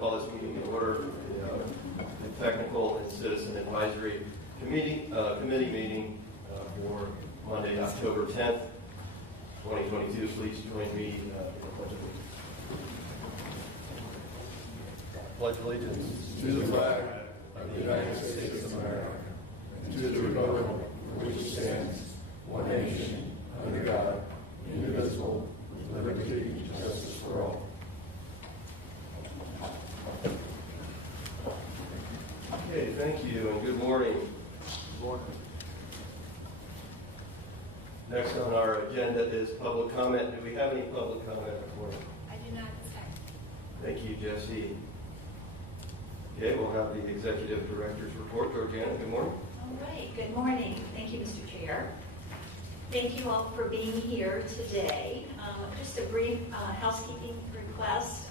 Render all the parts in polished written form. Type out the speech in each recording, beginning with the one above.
call this meeting to order. The Technical and Citizen Advisory Committee meeting for Monday, October 10th, 2022. Please join me in the Pledge of Allegiance. Pledge allegiance to the flag of the United States of America and to the republic for which it stands, one nation, under God, indivisible, with liberty and justice for all. Okay, thank you, and good morning. Good morning. Next on our agenda is public comment. Do we have any public comment this morning? I do not expect. Thank you, Jesse. Okay, we'll have the Executive Director's report. Georgiana, good morning. All right, good morning. Thank you, Mr. Chair. Thank you all for being here today. Just a brief housekeeping request.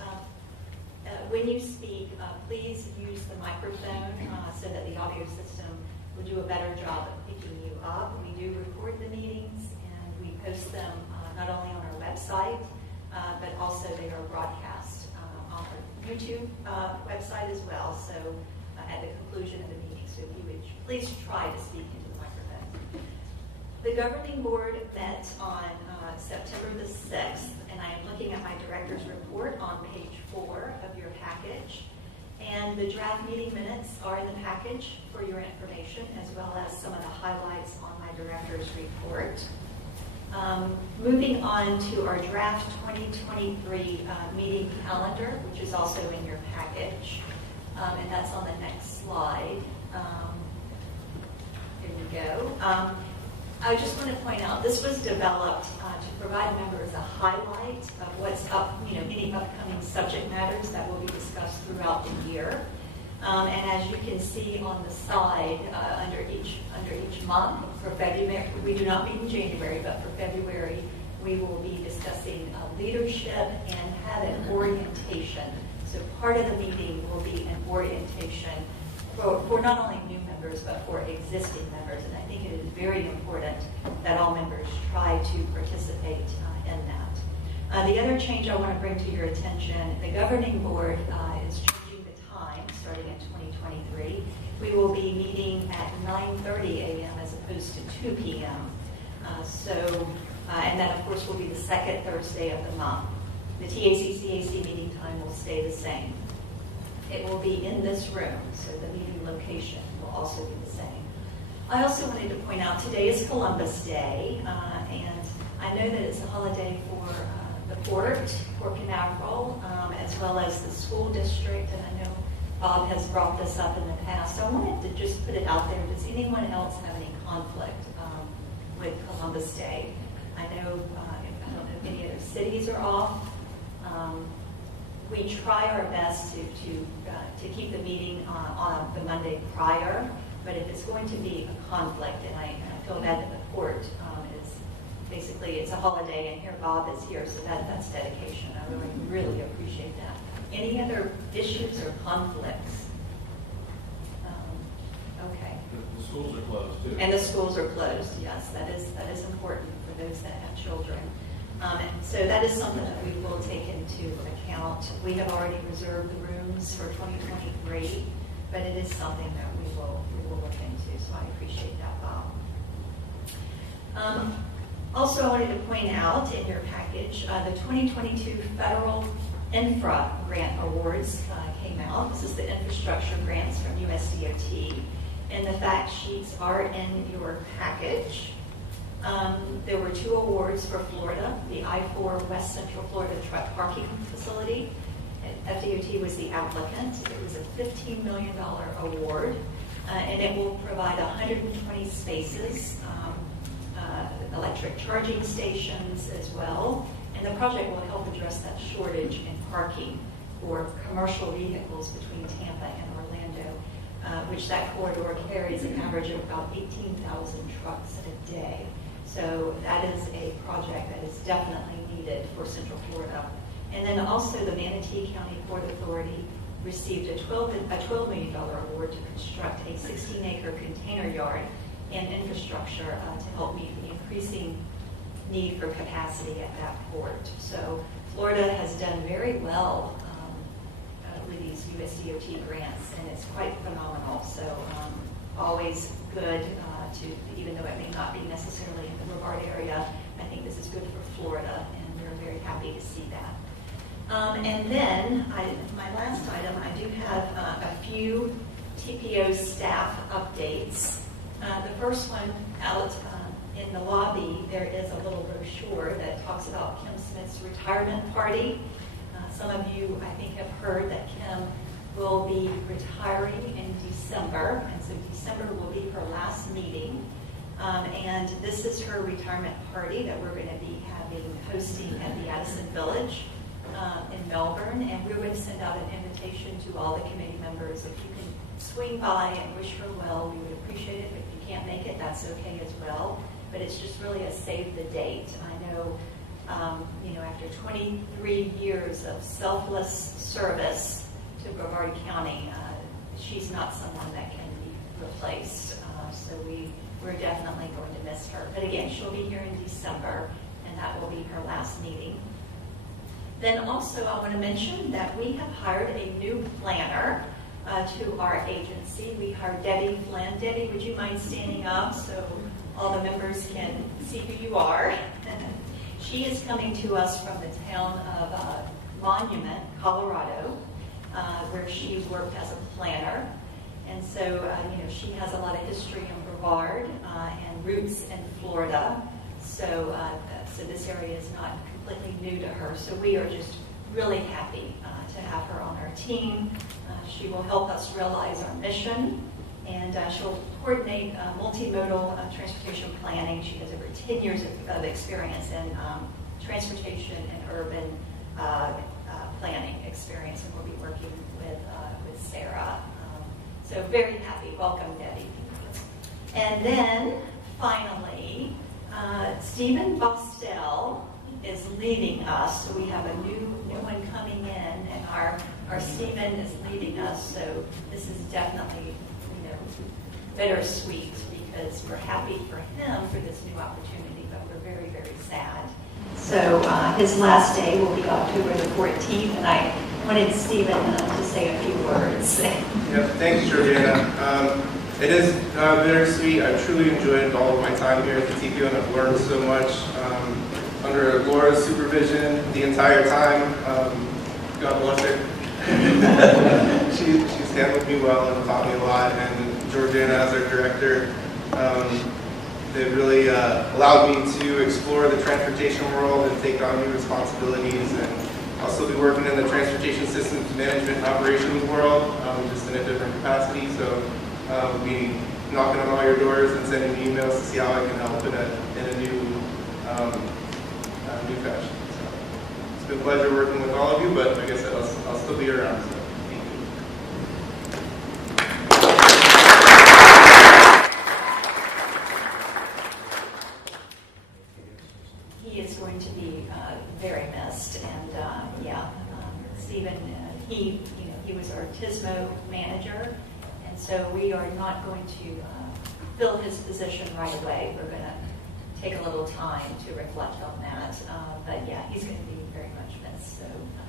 When you speak, please use the microphone so that the audio system will do a better job of picking you up. We do record the meetings and we post them not only on our website, but also they are broadcast on our YouTube website as well. So at the conclusion of the meeting, so if you would please try to speak into the microphone. The governing board met on September the 6th, and I am looking at my director's report on page 4 of your package. And the draft meeting minutes are in the package for your information, as well as some of the highlights on my director's report. Moving on to our draft 2023 meeting calendar, which is also in your package, and that's on the next slide. Here we go. I just want to point out, this was developed to provide members a highlight of what's up, any upcoming subject matters that will be discussed throughout the year. And as you can see on the side, under each month, for February, we do not meet in January, but for February, we will be discussing leadership and have an orientation. So part of the meeting will be an orientation for not only new members, but for existing members. And I think it is very important that all members try to participate in that. The other change I want to bring to your attention, the governing board is changing the time starting in 2023. We will be meeting at 9:30 a.m. as opposed to 2 p.m. And that of course will be the second Thursday of the month. The TAC-CAC meeting time will stay the same. It will be in this room, so the meeting location will also be the same. I also wanted to point out today is Columbus Day, and I know that it's a holiday for the Port Canaveral, as well as the school district, and I know Bob has brought this up in the past. So I wanted to just put it out there. Does anyone else have any conflict with Columbus Day? I don't know if any other cities are off. We try our best to keep the meeting on the Monday prior, but if it's going to be a conflict, and I feel bad that the court is basically, it's a holiday, and here Bob is here, so that's dedication. I really appreciate that. Any other issues or conflicts? Okay. The schools are closed too. And the schools are closed, yes, that is important for those that have children. And so that is something that we will take into account. We have already reserved the rooms for 2023, but it is something that we will look into, so I appreciate that, Bob. Also, I wanted to point out in your package, the 2022 Federal Infra Grant Awards came out. This is the infrastructure grants from USDOT, and the fact sheets are in your package. There were 2 awards for Florida, the I-4 West Central Florida Truck Parking Facility. FDOT was the applicant. It was a $15 million award, and it will provide 120 spaces, electric charging stations as well, and the project will help address that shortage in parking for commercial vehicles between Tampa and Orlando, which that corridor carries an average of about 18,000 trucks a day. So that is a project that is definitely needed for Central Florida. And then also the Manatee County Port Authority received a $12 million award to construct a 16-acre container yard and infrastructure to help meet the increasing need for capacity at that port. So Florida has done very well typically these USDOT grants, and it's quite phenomenal. So always good to, even though it may not be necessarily in the Brevard area, I think this is good for Florida, and we're very happy to see that. And then, my last item, I do have a few TPO staff updates. The first one out in the lobby, there is a little brochure that talks about Kim Smith's retirement party. Some of you, I think, have heard that Kim will be retiring in December, and so December will be her last meeting. And this is her retirement party that we're going to be hosting at the Addison Village in Melbourne, and we're going to send out an invitation to all the committee members. If you can swing by and wish her well, we would appreciate it. If you can't make it, that's okay as well. But it's just really a save the date. I know, after 23 years of selfless service to Brevard County, she's not someone that can be replaced. So we're definitely going to miss her. But again, she'll be here in December, and that will be her last meeting. Then also I want to mention that we have hired a new planner to our agency. We hired Debbie Flynn. Debbie, would you mind standing up so all the members can see who you are? She is coming to us from the town of Monument, Colorado, where she worked as a planner. And so, she has a lot of history in Brevard and roots in Florida. So this area is not completely new to her. So we are just really happy to have her on our team. She will help us realize our mission, and she'll coordinate multimodal transportation planning. She has over 10 years of experience in transportation and urban planning experience, and we'll be working with Sarah. So very happy. Welcome, Debbie. And then, finally, Stephen Bostel is leaving us. So we have a new one coming in, and our Stephen is leaving us. So this is definitely, bittersweet, because we're happy for him for this new opportunity, but we're very, very sad. So his last day will be October the 14th, and I wanted Stephen to say a few words. Yep, thanks, Georgiana. It is bittersweet. I've truly enjoyed all of my time here at the TPO, and I've learned so much under Laura's supervision the entire time. God bless her. She's handled me well and taught me a lot, and Georgiana as our director, they've really allowed me to explore the transportation world and take on new responsibilities, and also be working in the transportation systems management and operations world, just in a different capacity. So we'll be knocking on all your doors and sending me emails to see how I can help in a new fashion. So it's been a pleasure working with all of you, but like I said, I'll still be around. So thank you. He is going to be very missed, and Stephen, he was our TISMO manager, and so we are not going to fill his position right away. We're going to take a little time to reflect on that, but yeah, he's going to be very much missed. So,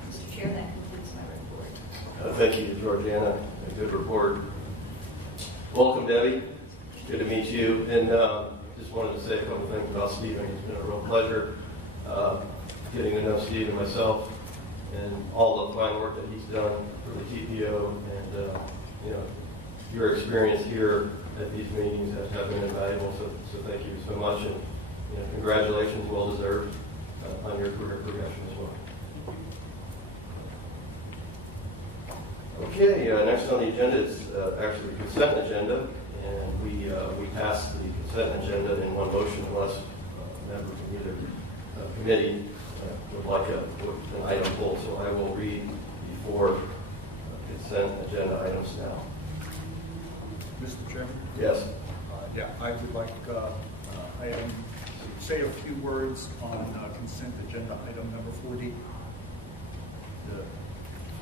Mr. Chair, that concludes my report. Thank you, Georgiana. A good report. Welcome, Debbie. Good to meet you. And just wanted to say a couple things about Stephen. It's been a real pleasure getting to know Steve and myself, and all the fine work that he's done for the TPO, and your experience here at these meetings has been invaluable. So thank you so much, and congratulations, well deserved on your career progression as well. Okay, next on the agenda is actually the consent agenda, and we passed the consent agenda in one motion unless a member from either committee would like an item pulled. So I will read the four consent agenda items now. Mr. Chairman? Yes. I would like say a few words on consent agenda item number 4D.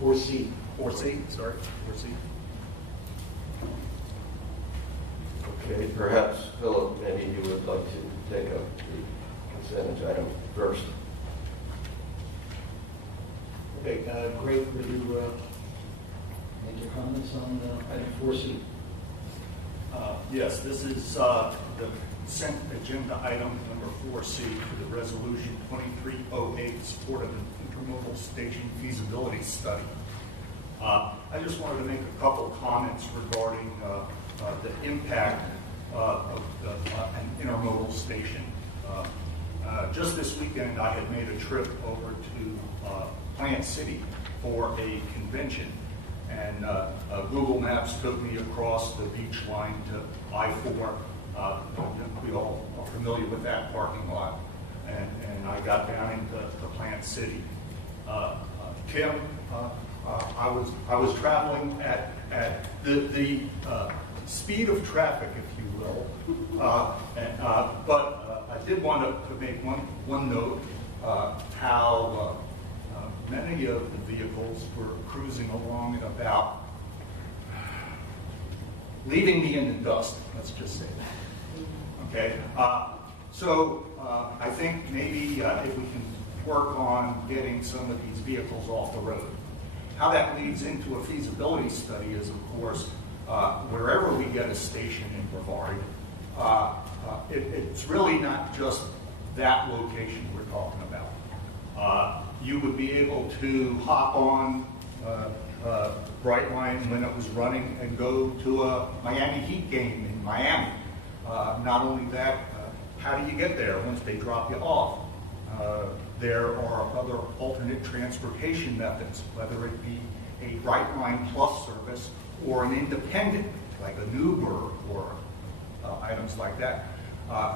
4C. 4C, sorry, 4C. Okay, perhaps Philip, maybe you would like to take up the consent item first. Okay, great for you questions or comments on item 4C? Yes, this is the consent agenda item number 4C for the resolution 2308, support of an intermodal station feasibility study. I just wanted to make a couple comments regarding the impact of an intermodal station. Just this weekend, I had made a trip over to Plant City for a convention, and Google Maps took me across the beach line to I-4. We all are familiar with that parking lot, and I got down into Plant City. Tim, I was traveling at the speed of traffic, if you will, but I did want to make one note how many of the vehicles were cruising along at about, leaving me in the dust, let's just say that. Okay, so I think maybe if we can work on getting some of these vehicles off the road. How that leads into a feasibility study is, of course, wherever we get a station in Brevard, it's really not just that location we're talking about. You would be able to hop on Brightline when it was running and go to a Miami Heat game in Miami. Not only that, how do you get there once they drop you off? There are other alternate transportation methods, whether it be a Brightline Plus service or an independent, like an Uber or items like that.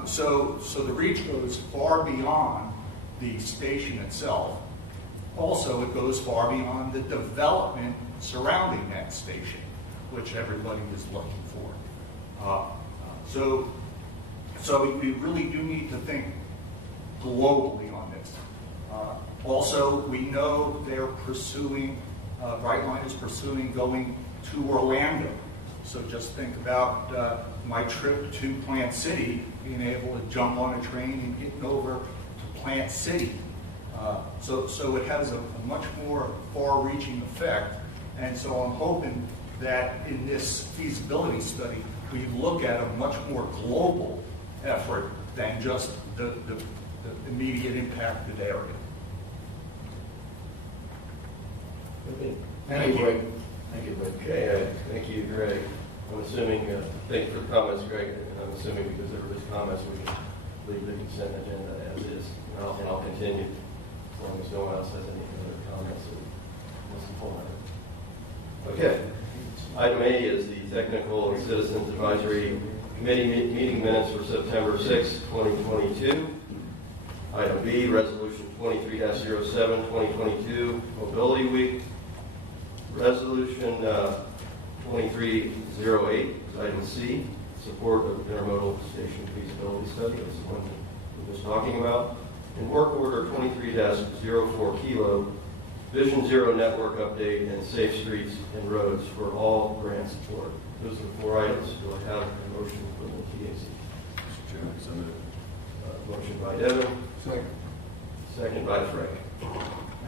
So the reach goes far beyond the station itself. Also, it goes far beyond the development surrounding that station, which everybody is looking for. So we really do need to think globally on this. Also, we know they're pursuing, Brightline is pursuing going to Orlando. So just think about my trip to Plant City, being able to jump on a train and getting over to Plant City. So it has a much more far-reaching effect. And so I'm hoping that in this feasibility study, we look at a much more global effort than just the immediate impacted area. Okay. Thank you, Greg. Thank you, Greg. Okay, thank you, Greg. I'm assuming, thank you for the comments, Greg, and I'm assuming because everybody's comments, we can leave the consent agenda as is. And I'll continue as long as no one else has any other comments or wants to pull on it. Okay. Item A is the Technical and Citizens Advisory Committee meeting minutes for September 6, 2022. Item B, Resolution 23-07, 2022, Mobility Week. Resolution 2308, item C, support of intermodal station feasibility study. That's the one we were just talking about. And work order 23-04 Kilo, Vision Zero network update and safe streets and roads for all grant support. Those are the four items. Do I have a motion from the TAC? Mr. Chairman, so moved. Motion by Devin, Second. second by Frank.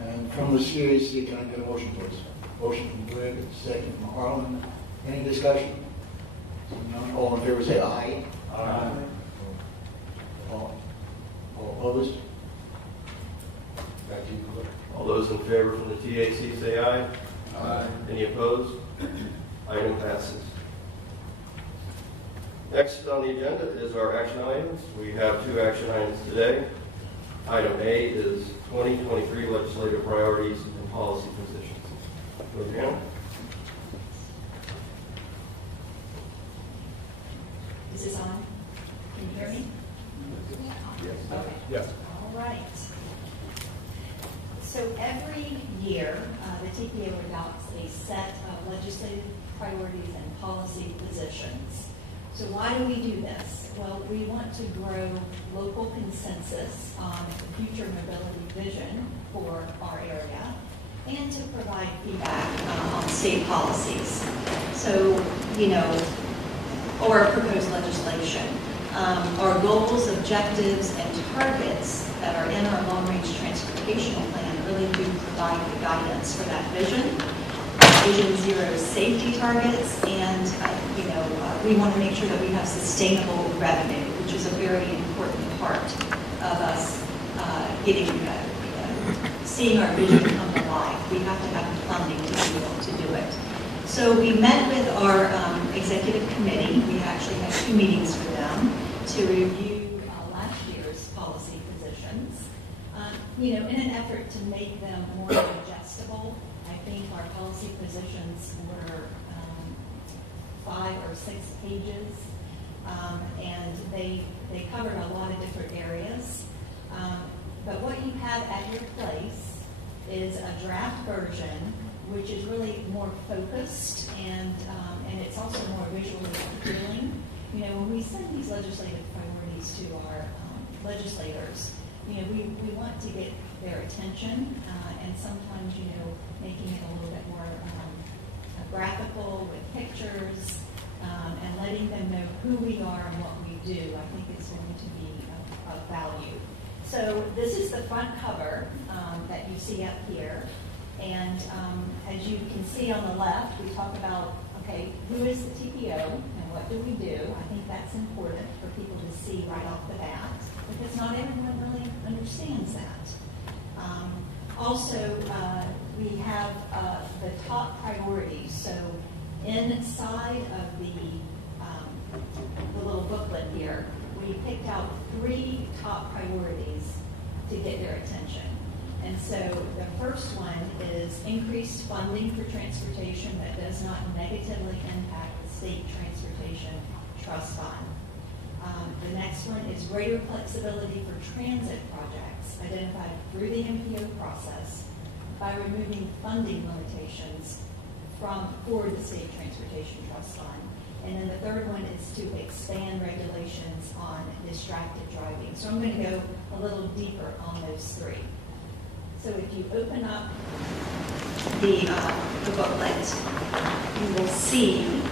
And from the CAC, can I get a motion, please? Motion from Greg, second from Harlan. Any discussion? Seeing none, all in favor say aye. Aye. All opposed? Back to you, Clerk. All those in favor from the TAC say aye. Aye. Any opposed? Item passes. Next on the agenda is our action items. We have two action items today. Item A is 2023 legislative priorities and policy positions. Adriana? Is this on? Can you hear me? Yes. Okay. Yes. All right. So every year, the TPA adopts a set of legislative priorities and policy positions. So why do we do this? Well, we want to grow local consensus on the future mobility vision for our area and to provide feedback on state policies. So, or proposed legislation. Our goals, objectives, and targets that are in our long-range transportation plan really do provide the guidance for that vision. Vision Zero safety targets, and we want to make sure that we have sustainable revenue, which is a very important part of us seeing our vision come to life. We have to have the funding to be able to do it. So we met with our executive committee. We actually had 2 meetings with them to review last year's policy positions. In an effort to make them more digestible, I think our policy positions were 5 or 6 pages, and they covered a lot of different areas. But what you have at your place is a draft version, which is really more focused, and it's also more visually appealing. When we send these legislative priorities to our legislators, we want to get their attention, and sometimes, making it a little bit more graphical with pictures, and letting them know who we are and what we do, I think is going to be of value. So this is the front cover that you see up here. And as you can see on the left, we talk about, okay, who is the TPO and what do we do? I think that's important for people to see right off the bat, because not everyone really understands that. Also, we have the top priorities. So inside of the little booklet here, we picked out 3 top priorities to get their attention. And so the first one is increased funding for transportation that does not negatively impact the state transportation trust fund. The next one is greater flexibility for transit projects identified through the MPO process by removing funding limitations for the state transportation trust fund. And then the third one is to expand regulations on distracted driving. So I'm going to go a little deeper on those 3. So if you open up the booklet, you will see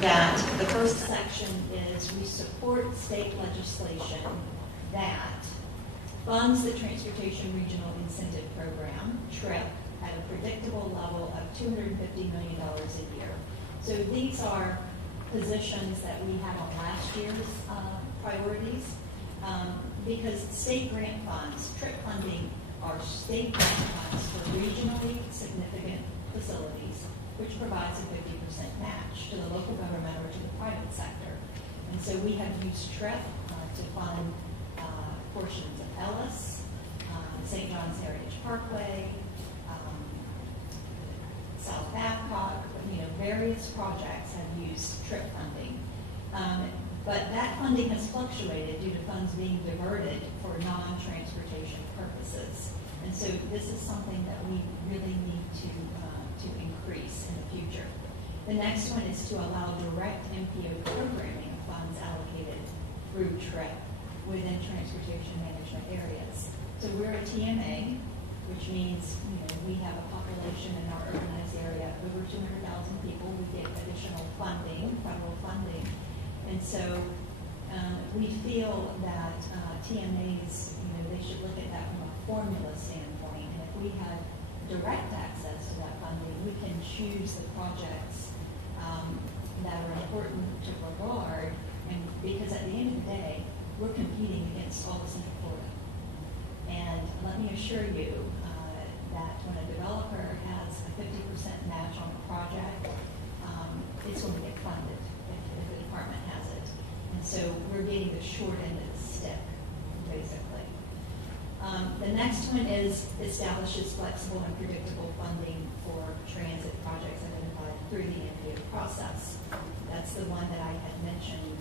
that the first section is we support state legislation that funds the Transportation Regional Incentive Program, TRIP, at a predictable level of $250 million a year. So these are positions that we had on last year's priorities, because state grant funds, TRIP funding, are state grant funds for regionally significant facilities, which provides a 50% match to the local government or to the private sector. And so we have used TRIP to fund portions of Ellis, St. John's Heritage Parkway, South Babcock, various projects have used TRIP funding. But that funding has fluctuated due to funds being diverted for non-transportation purposes. And so this is something that we really need to increase in the future. The next one is to allow direct MPO programming of funds allocated through TRIP within transportation management areas. So we're a TMA, which means we have a population in our urbanized area of over 200,000 people. We get additional funding, federal funding. And so we feel that TMAs, they should look at that from a formula standpoint. And if we have direct access to that funding, we can choose the projects that are important to regard. And because at the end of the day, we're competing against all of Central Florida. And let me assure you that when a developer has a 50% match on a project, it's going to get funded if the department has it. And so we're getting the short end of the stick, basically. The next one is establishes flexible and predictable funding for transit projects identified through the MPO process. That's the one that I had mentioned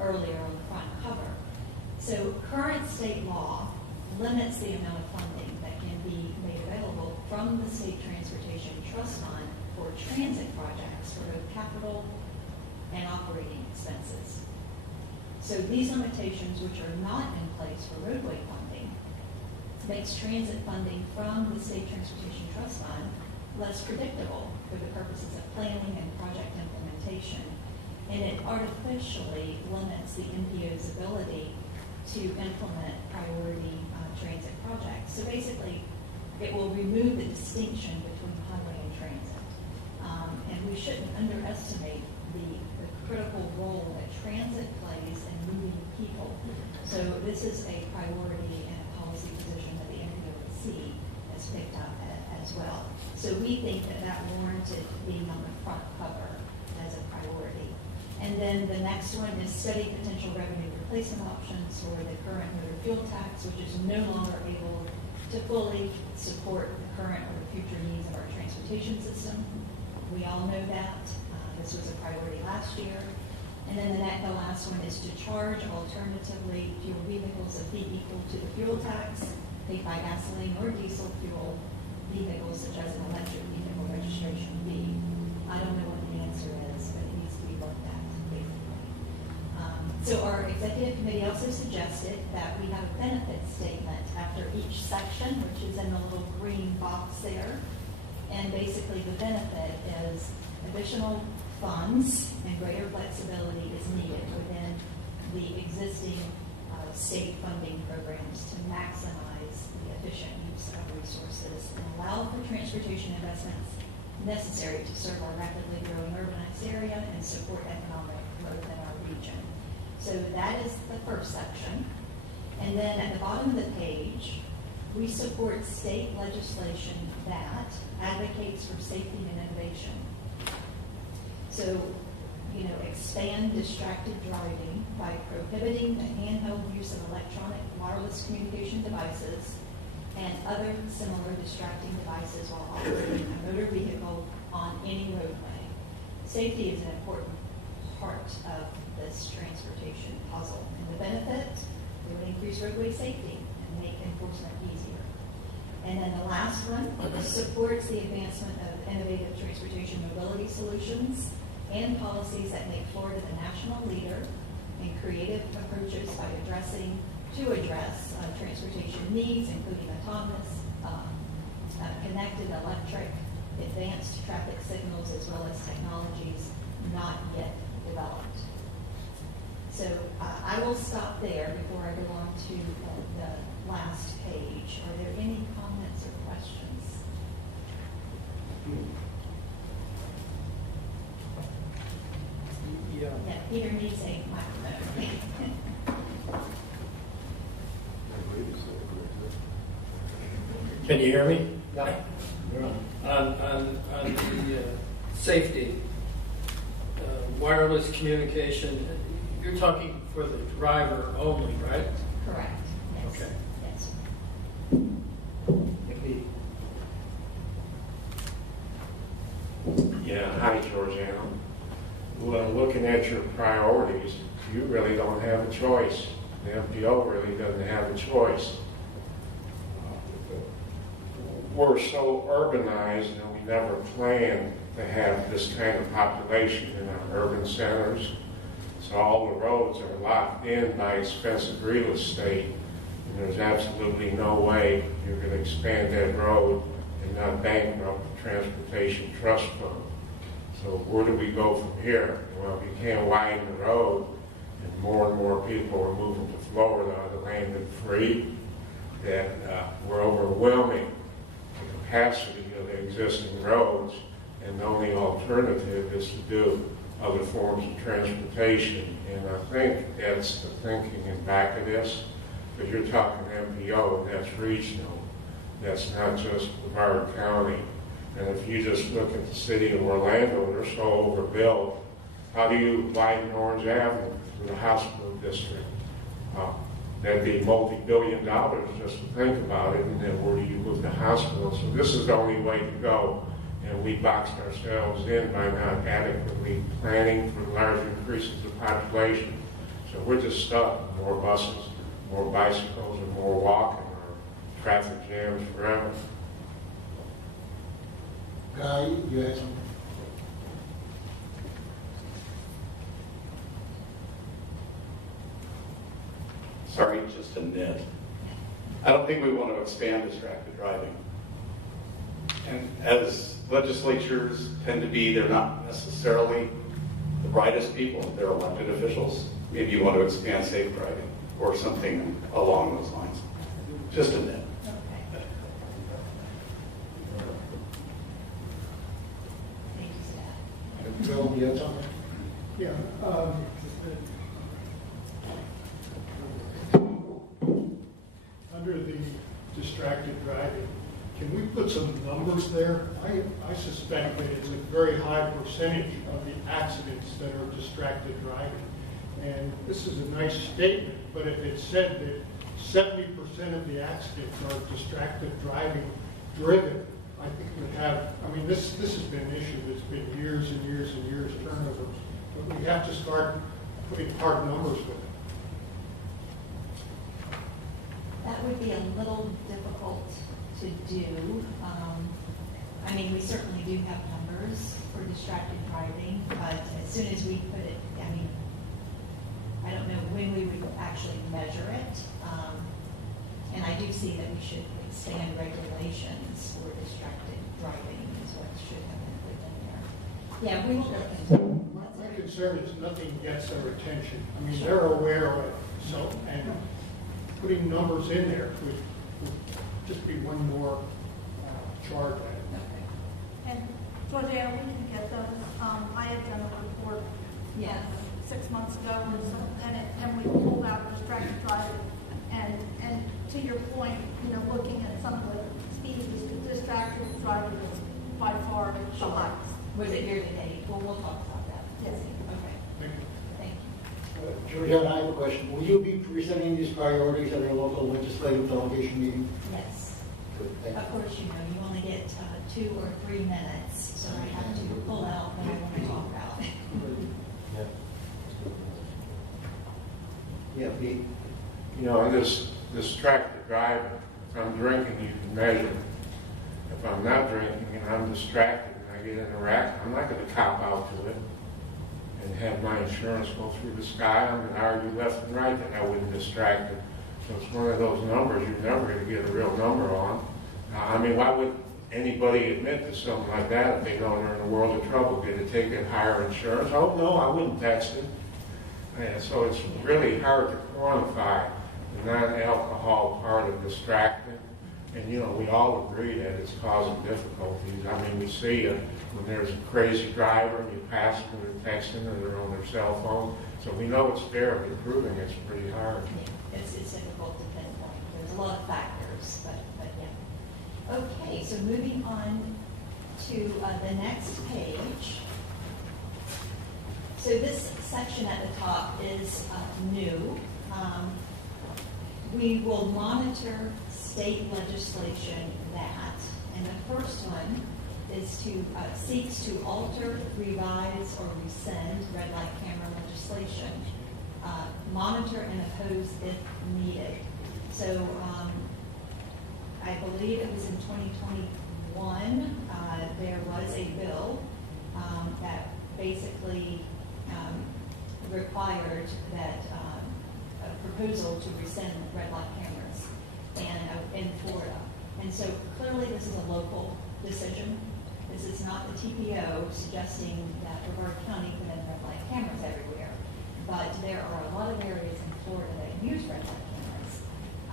earlier on the front cover. So current state law limits the amount of funding that can be made available from the State Transportation Trust Fund for transit projects for both capital and operating expenses. So these limitations, which are not in place for roadway funding, makes transit funding from the State Transportation Trust Fund less predictable for the purposes of planning and project implementation. And it artificially limits the MPO's ability to implement priority transit projects. So basically, it will remove the distinction between highway and transit. we shouldn't underestimate the critical role that transit plays in moving people. So this is a priority and a policy position that the NPOC has picked up as well. So we think that that warranted being on the front cover as a priority. And then the next one is study potential revenue replacement options for the current motor fuel tax, which is no longer able to fully support the current or the future needs of our transportation system. We all know that. This was a priority last year. And then the last one is to charge alternatively fuel vehicles a fee equal to the fuel tax paid by gasoline or diesel fuel vehicles, such as an electric vehicle registration fee. I don't know what the answer is, but it needs to be looked at, basically. So our executive committee also suggested that we have a benefit statement after each section, which is in the little green box there. And basically the benefit is additional funds and greater flexibility is needed within the existing state funding programs to maximize the efficient use of resources and allow for transportation investments necessary to serve our rapidly growing urbanized area and support economic growth in our region. So that is the first section. And then at the bottom of the page, we support state legislation that advocates for safety and innovation. So, expand distracted driving by prohibiting the handheld use of electronic wireless communication devices and other similar distracting devices while operating a motor vehicle on any roadway. Safety is an important part of this transportation puzzle. And the benefit, it would increase roadway safety and make enforcement easier. And then the last one supports the advancement of innovative transportation mobility solutions and policies that make Florida the national leader in creative approaches by address transportation needs, including autonomous, connected electric, advanced traffic signals, as well as technologies not yet developed. So I will stop there before I go on to the last page. Are there any comments or questions? Yeah. Yeah, Peter needs a microphone. Can you hear me? Yeah. On the safety, wireless communication, you're talking for the driver only, right? Correct. Yes. Okay. Yes. Yeah, hi, Georgiana. Well, looking at your priorities, you really don't have a choice. The MPO really doesn't have a choice. We're so urbanized and we never planned to have this kind of population in our urban centers. So all the roads are locked in by expensive real estate, and there's absolutely no way you're going to expand that road and not bankrupt the Transportation Trust Fund. So where do we go from here? Well, if you can't widen the road, and more people are moving to Florida, the land of free, that we're overwhelming the capacity of the existing roads, and the only alternative is to do other forms of transportation. And I think that's the thinking in back of this, because you're talking MPO, and that's regional. That's not just Brevard County. And if you just look at the city of Orlando, they're so overbuilt. How do you widen Orange Avenue through the hospital district? That'd be multi-billion dollars just to think about it, and then where do you move the hospital? So this is the only way to go, and we boxed ourselves in by not adequately planning for large increases of population. So we're just stuck. More buses, more bicycles, and more walking, or traffic jams forever. Guy, you had some. Sorry, just a nit. I don't think we want to expand distracted driving. And as legislatures tend to be, they're not necessarily the brightest people. They're elected officials. Maybe you want to expand safe driving or something along those lines. Just a nit. Okay. Thank you, Staff. Under the distracted driving, can we put some numbers there? I suspect that it's a very high percentage of the accidents that are distracted driving. And this is a nice statement, but if it said that 70% of the accidents are distracted driving driven, I think we'd have, I mean, this has been an issue that's been years and years and years turnover. But we have to start putting hard numbers with it. That would be a little difficult to do. I mean, we certainly do have numbers for distracted driving, but as soon as we put it, I mean, I don't know when we would actually measure it. And I do see that we should expand regulations for distracted driving is what should have been put in there. Yeah, we will look into it. My concern is nothing gets their attention. I mean, they're aware of it, so, and putting numbers in there would just be one more charge at it. Okay. And Georgia, we can get those. I had done a report Yes. 6 months ago or so, and we pulled out distracted driving. And to your point, you know, looking at some of the speeds, distracted driving is by far the highest. Was it year to date? Well, we'll talk about that. Yes. Okay. Thank you. Thank you. Georgiana, I have a question. Will you be presenting these priorities at our local legislative delegation meeting? Yes. Good, thank you. Of course, you know, you only get 2 or 3 minutes, so I have to pull out what I want to talk about. Yeah, Pete? You know, in this distracted driving, if I'm drinking, you can measure it. If I'm not drinking and I'm distracted and I get in a wreck, I'm not going to cop out to it and have my insurance go through the sky. I'm going to argue left and right that I wasn't distracted. So it's one of those numbers you're never going to get a real number on. I mean, why would anybody admit to something like that if they know they're in a world of trouble? Did it take it higher insurance? Oh, no, I wouldn't text it. And so it's really hard to quantify the non-alcohol part of distracting. And, you know, we all agree that it's causing difficulties. I mean, we see when there's a crazy driver and you pass them, they're texting and they're on their cell phone. So we know it's there, but proving it's pretty hard. Yeah, it's difficult to pinpoint. There's a lot of factors, but yeah. Okay, so moving on to the next page. So this section at the top is new. We will monitor state legislation that, and the first one is to seeks to alter, revise, or rescind red light camera legislation. Monitor and oppose if needed. So I believe it was in 2021, there was a bill that basically required that a proposal to rescind red light cameras in Florida. And so clearly this is a local decision. This is not the TPO suggesting that Brevard County put in red light cameras everywhere. But there are a lot of areas in Florida that use red light cameras.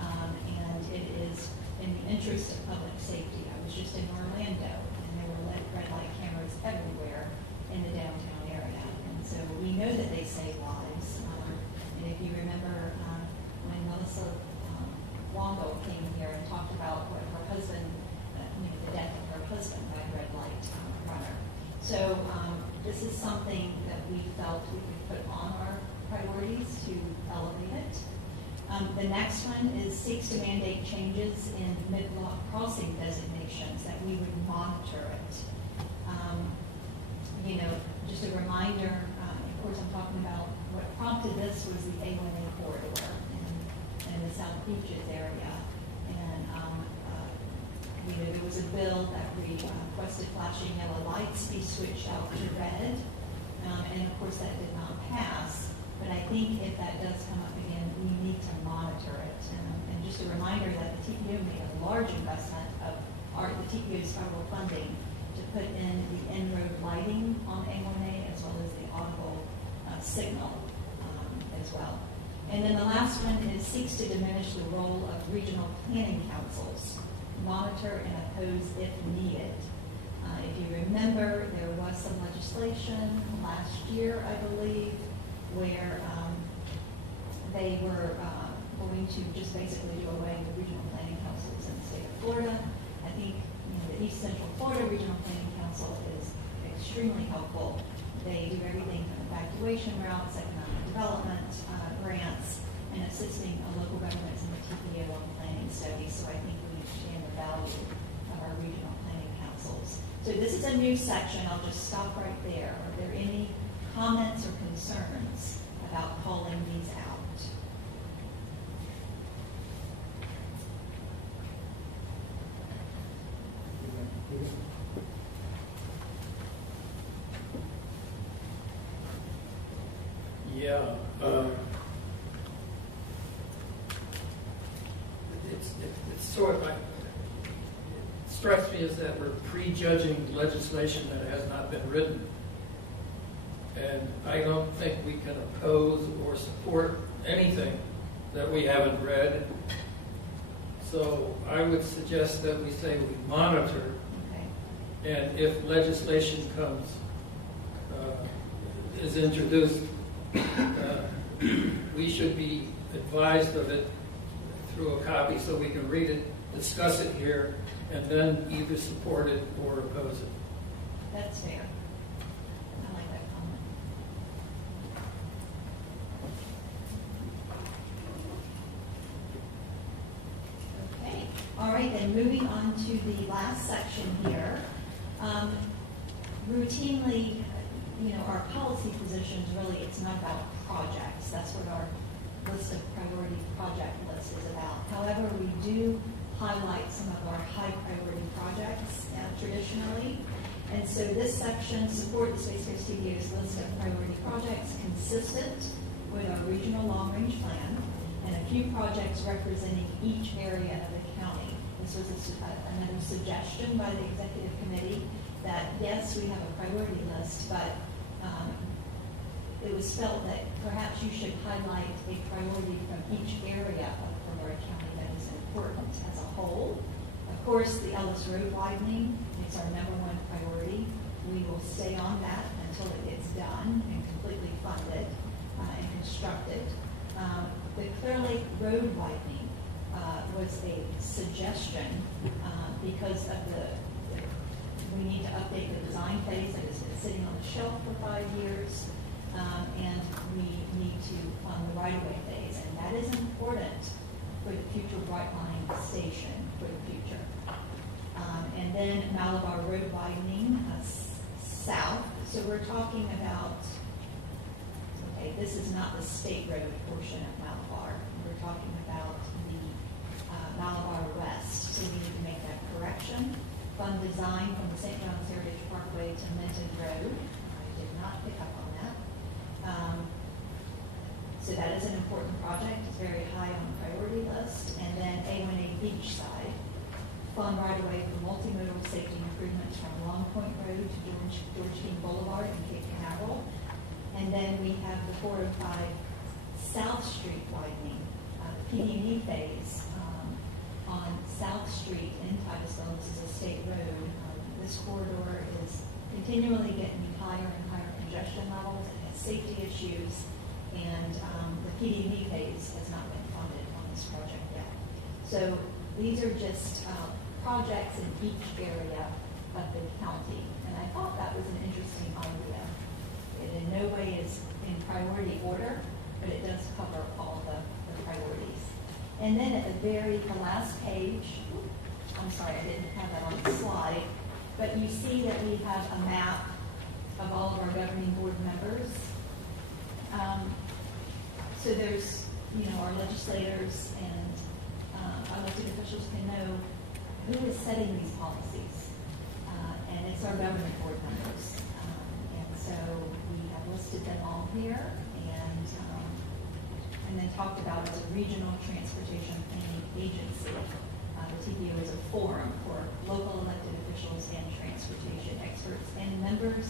And it is in the interest of public safety. I was just in Orlando and there were red light cameras everywhere in the downtown area. And so we know that they save lives. And if you remember when Melissa Longo came here and talked about what her husband, the death of her husband by a red light runner. So this is something that we felt we could put on our priorities to elevate it. The next one is seeks to mandate changes in mid-block crossing designations that we would monitor it. Just a reminder, of course I'm talking about what prompted this was the A1A corridor in the South Beaches area. And there was a bill that requested flashing yellow lights be switched out to red. And of course that did not pass. But I think if that does come up again, we need to monitor it. And just a reminder that the TPO made a large investment of the TPO's federal funding to put in the in-road lighting on A1A as well as the audible signal as well. And then the last one is seeks to diminish the role of regional planning councils, monitor and oppose if needed. If you remember, there was some legislation last year, I believe, to just basically do away with regional planning councils in the state of Florida. I think the East Central Florida Regional Planning Council is extremely helpful. They do everything from evacuation routes, economic development, grants, and assisting local governments in the TPO on planning studies. So I think we understand the value of our regional planning councils. So this is a new section. I'll just stop right there. Are there any comments or concerns about calling these out? Yeah. It's sort of like, it strikes me as that we're prejudging legislation that has not been written. And I don't think we can oppose or support anything that we haven't read. So I would suggest that we say we monitor, Okay. and if legislation comes, is introduced, we should be advised of it through a copy so we can read it, discuss it here, and then either support it or oppose it. That's fair. I like that comment. Okay. All right, then moving on to the last section here. Routinely, our policy positions, really, it's not about projects. That's what our list of priority project list is about. However, we do highlight some of our high priority projects traditionally. And so this section, support the Space Coast TDO's list of priority projects consistent with our regional long-range plan and a few projects representing each area of the county. This was another suggestion by the executive committee that, yes, we have a priority list, but it was felt that perhaps you should highlight a priority from each area of Brevard County that is important as a whole. Of course, the Ellis Road widening is our #1 priority. We will stay on that until it gets done and completely funded and constructed. The Clear Lake Road widening was a suggestion because of we need to update the design phase that has been sitting on the shelf for 5 years. And we need to fund the right-of-way phase, and that is important for the future Brightline station for the future. And then Malabar Road widening south. So we're talking about, okay, this is not the state road portion of Malabar. We're talking about the Malabar West. So we need to make that correction. Fund design from the St. John's Heritage Parkway to Minton Road. I did not pick up on that. So that is an important project. It's very high on the priority list. And then A1A Beachside, fund right away for multimodal safety improvements from Long Point Road to George King Boulevard and Cape Canaveral. And then we have the 405 South Street widening, PDD phase on South Street in Titusville. This is a state road. This corridor is continually getting higher and higher congestion levels. It has safety issues, and the PDD phase has not been funded on this project yet. So these are just projects in each area of the county, and I thought that was an interesting idea. It in no way is in priority order, but it does cover all the priorities. And then at the last page, I'm sorry, I didn't have that on the slide, but you see that we have a map of all of our governing board members. So there's, our legislators and our elected officials can know who is setting these policies. And it's our governing board members. And so we have listed them all here and then talked about as a regional transportation planning agency. The TPO is a forum for local elected officials and transportation experts and members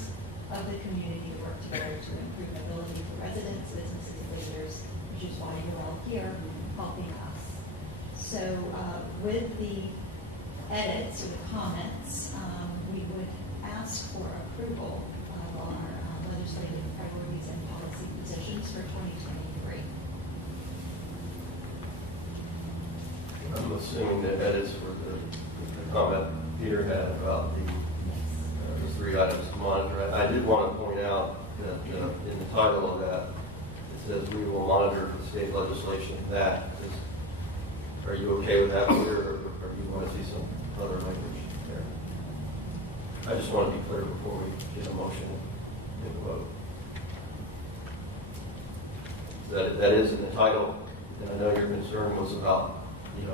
of the community to work together to improve mobility for residents, businesses, and visitors, which is why you're all here helping us. So with the edits or the comments, we would ask for approval of our legislative priorities and policy positions for 2023. assuming that edits for the comment Peter had about those 3 items to monitor. I did want to point out that in the title of that, it says we will monitor the state legislation. Are you okay with that, Peter, or you want to see some other language there? I just want to be clear before we get a motion and a vote. That is in the title, and I know your concern was about, to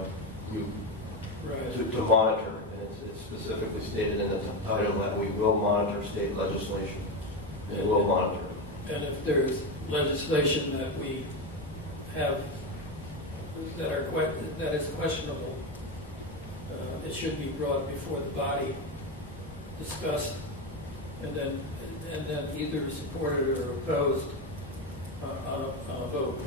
monitor, and it's specifically stated in the title that we will monitor state legislation, and will monitor. And if there's legislation that we have that is questionable, it should be brought before the body, discussed, and then either supported or opposed on a vote.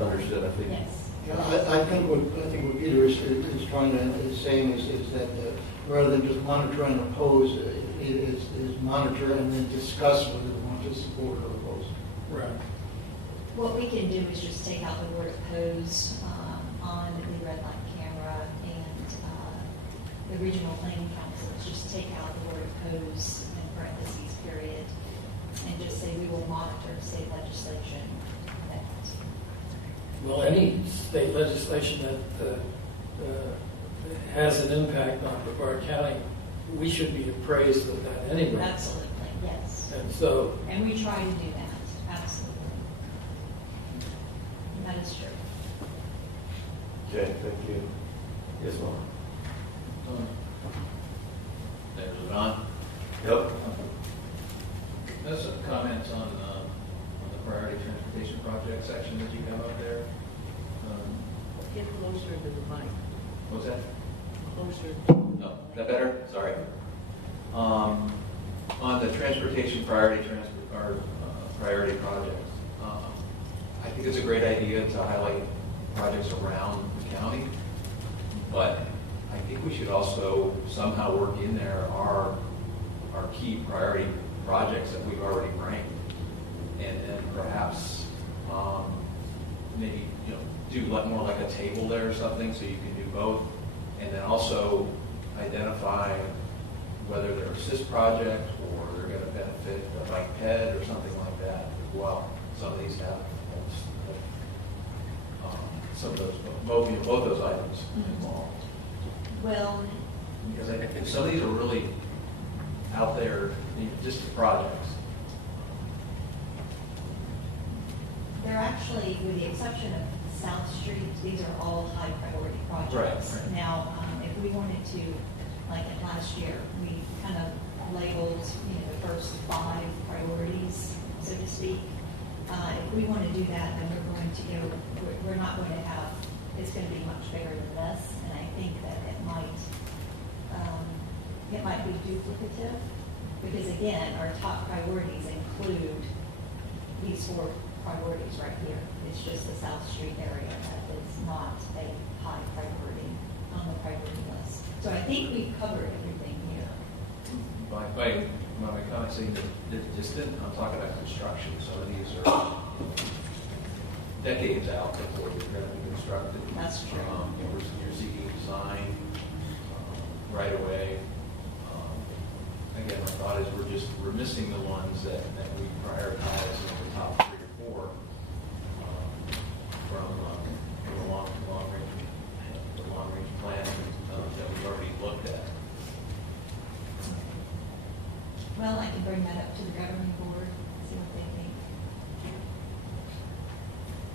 Understood, I think. Yes. Yeah, I think what Peter is saying is that rather than just monitor and oppose, is monitor and then discuss whether we want to support or oppose. Right. What we can do is just take out the word oppose on the red light camera and the regional planning council. Just take out the word oppose in parentheses, period, and just say we will monitor state legislation. Well, any state legislation that has an impact on Brevard County, we should be appraised of that anyway. Absolutely, yes. And we try to do that, absolutely. That is true. Okay, thank you. Yes, Mark. There's Ron. Yep. There's some comments on the priority transportation project section that you have up there. Get closer to the mic. What's that? Closer. Oh, is that better? Sorry. On the transportation priority projects, I think it's a great idea to highlight projects around the county, but I think we should also somehow work in there our key priority projects that we've already ranked, and then perhaps maybe do more like a table there or something, so you can do both, and then also identify whether they're assist projects or they're going to benefit the bike ped or something like that as well. Some of these have some of those, both those items involved. Well, Because I think some of these are really out there, just the projects. they're actually, with the exception of South Street, these are all high priority projects. Right. Now, if we wanted to, like last year, we kind of labeled, the first 5 priorities, so to speak. If we want to do that, then we're not going to have, it's going to be much bigger than this, and I think that it might be duplicative, because again, our top priorities include these 4 priorities right here. It's just the South Street area that is not a high priority on the priority list. So I think we've covered everything here. My comment saying that they're distant, I'm talking about construction. Some of these are decades out before they're going to be constructed. That's true. You're seeking design right away. Again, my thought is we're missing the ones that we prioritize in the top 3 or 4 from the long range plan that we've already looked at. Well, I can bring that up to the governing board, see what they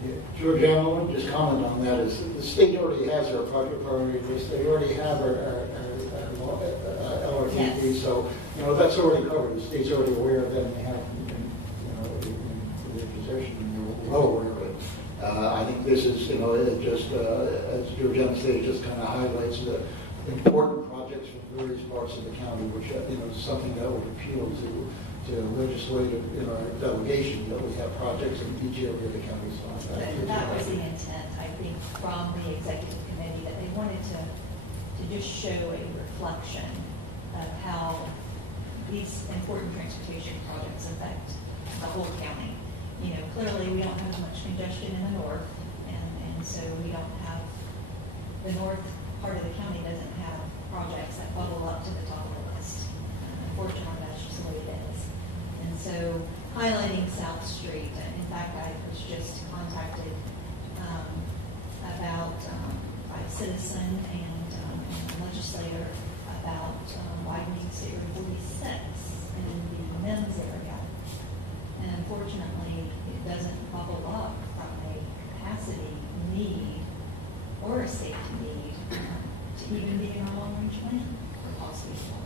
think. Georgiana, I want to just comment on that. Is the state already has our project priority list. They already have our LRTP, Yes. so that's already covered. The state's already aware of them. They have in their possession, and they're well aware of it. I think this is, it just as Georgiana said, it just kind of highlights the important projects from various parts of the county, which is something that would appeal to legislative delegation, that we have projects in each area of the county. So That was the intent, I think, from the executive committee, that they wanted to just show a reflection of how these important transportation projects affect the whole county. Clearly we don't have as much congestion in the north and so we don't have, the north part of the county doesn't have projects that bubble up to the top of the list. Unfortunately, that's just the way it is. And so highlighting South Street, in fact, I was just contacted about by a citizen and a legislator about widening State Road 46 in the men's area. And unfortunately, it doesn't bubble up from a capacity need or a safety need to even be in our long-range plan for Paulsville.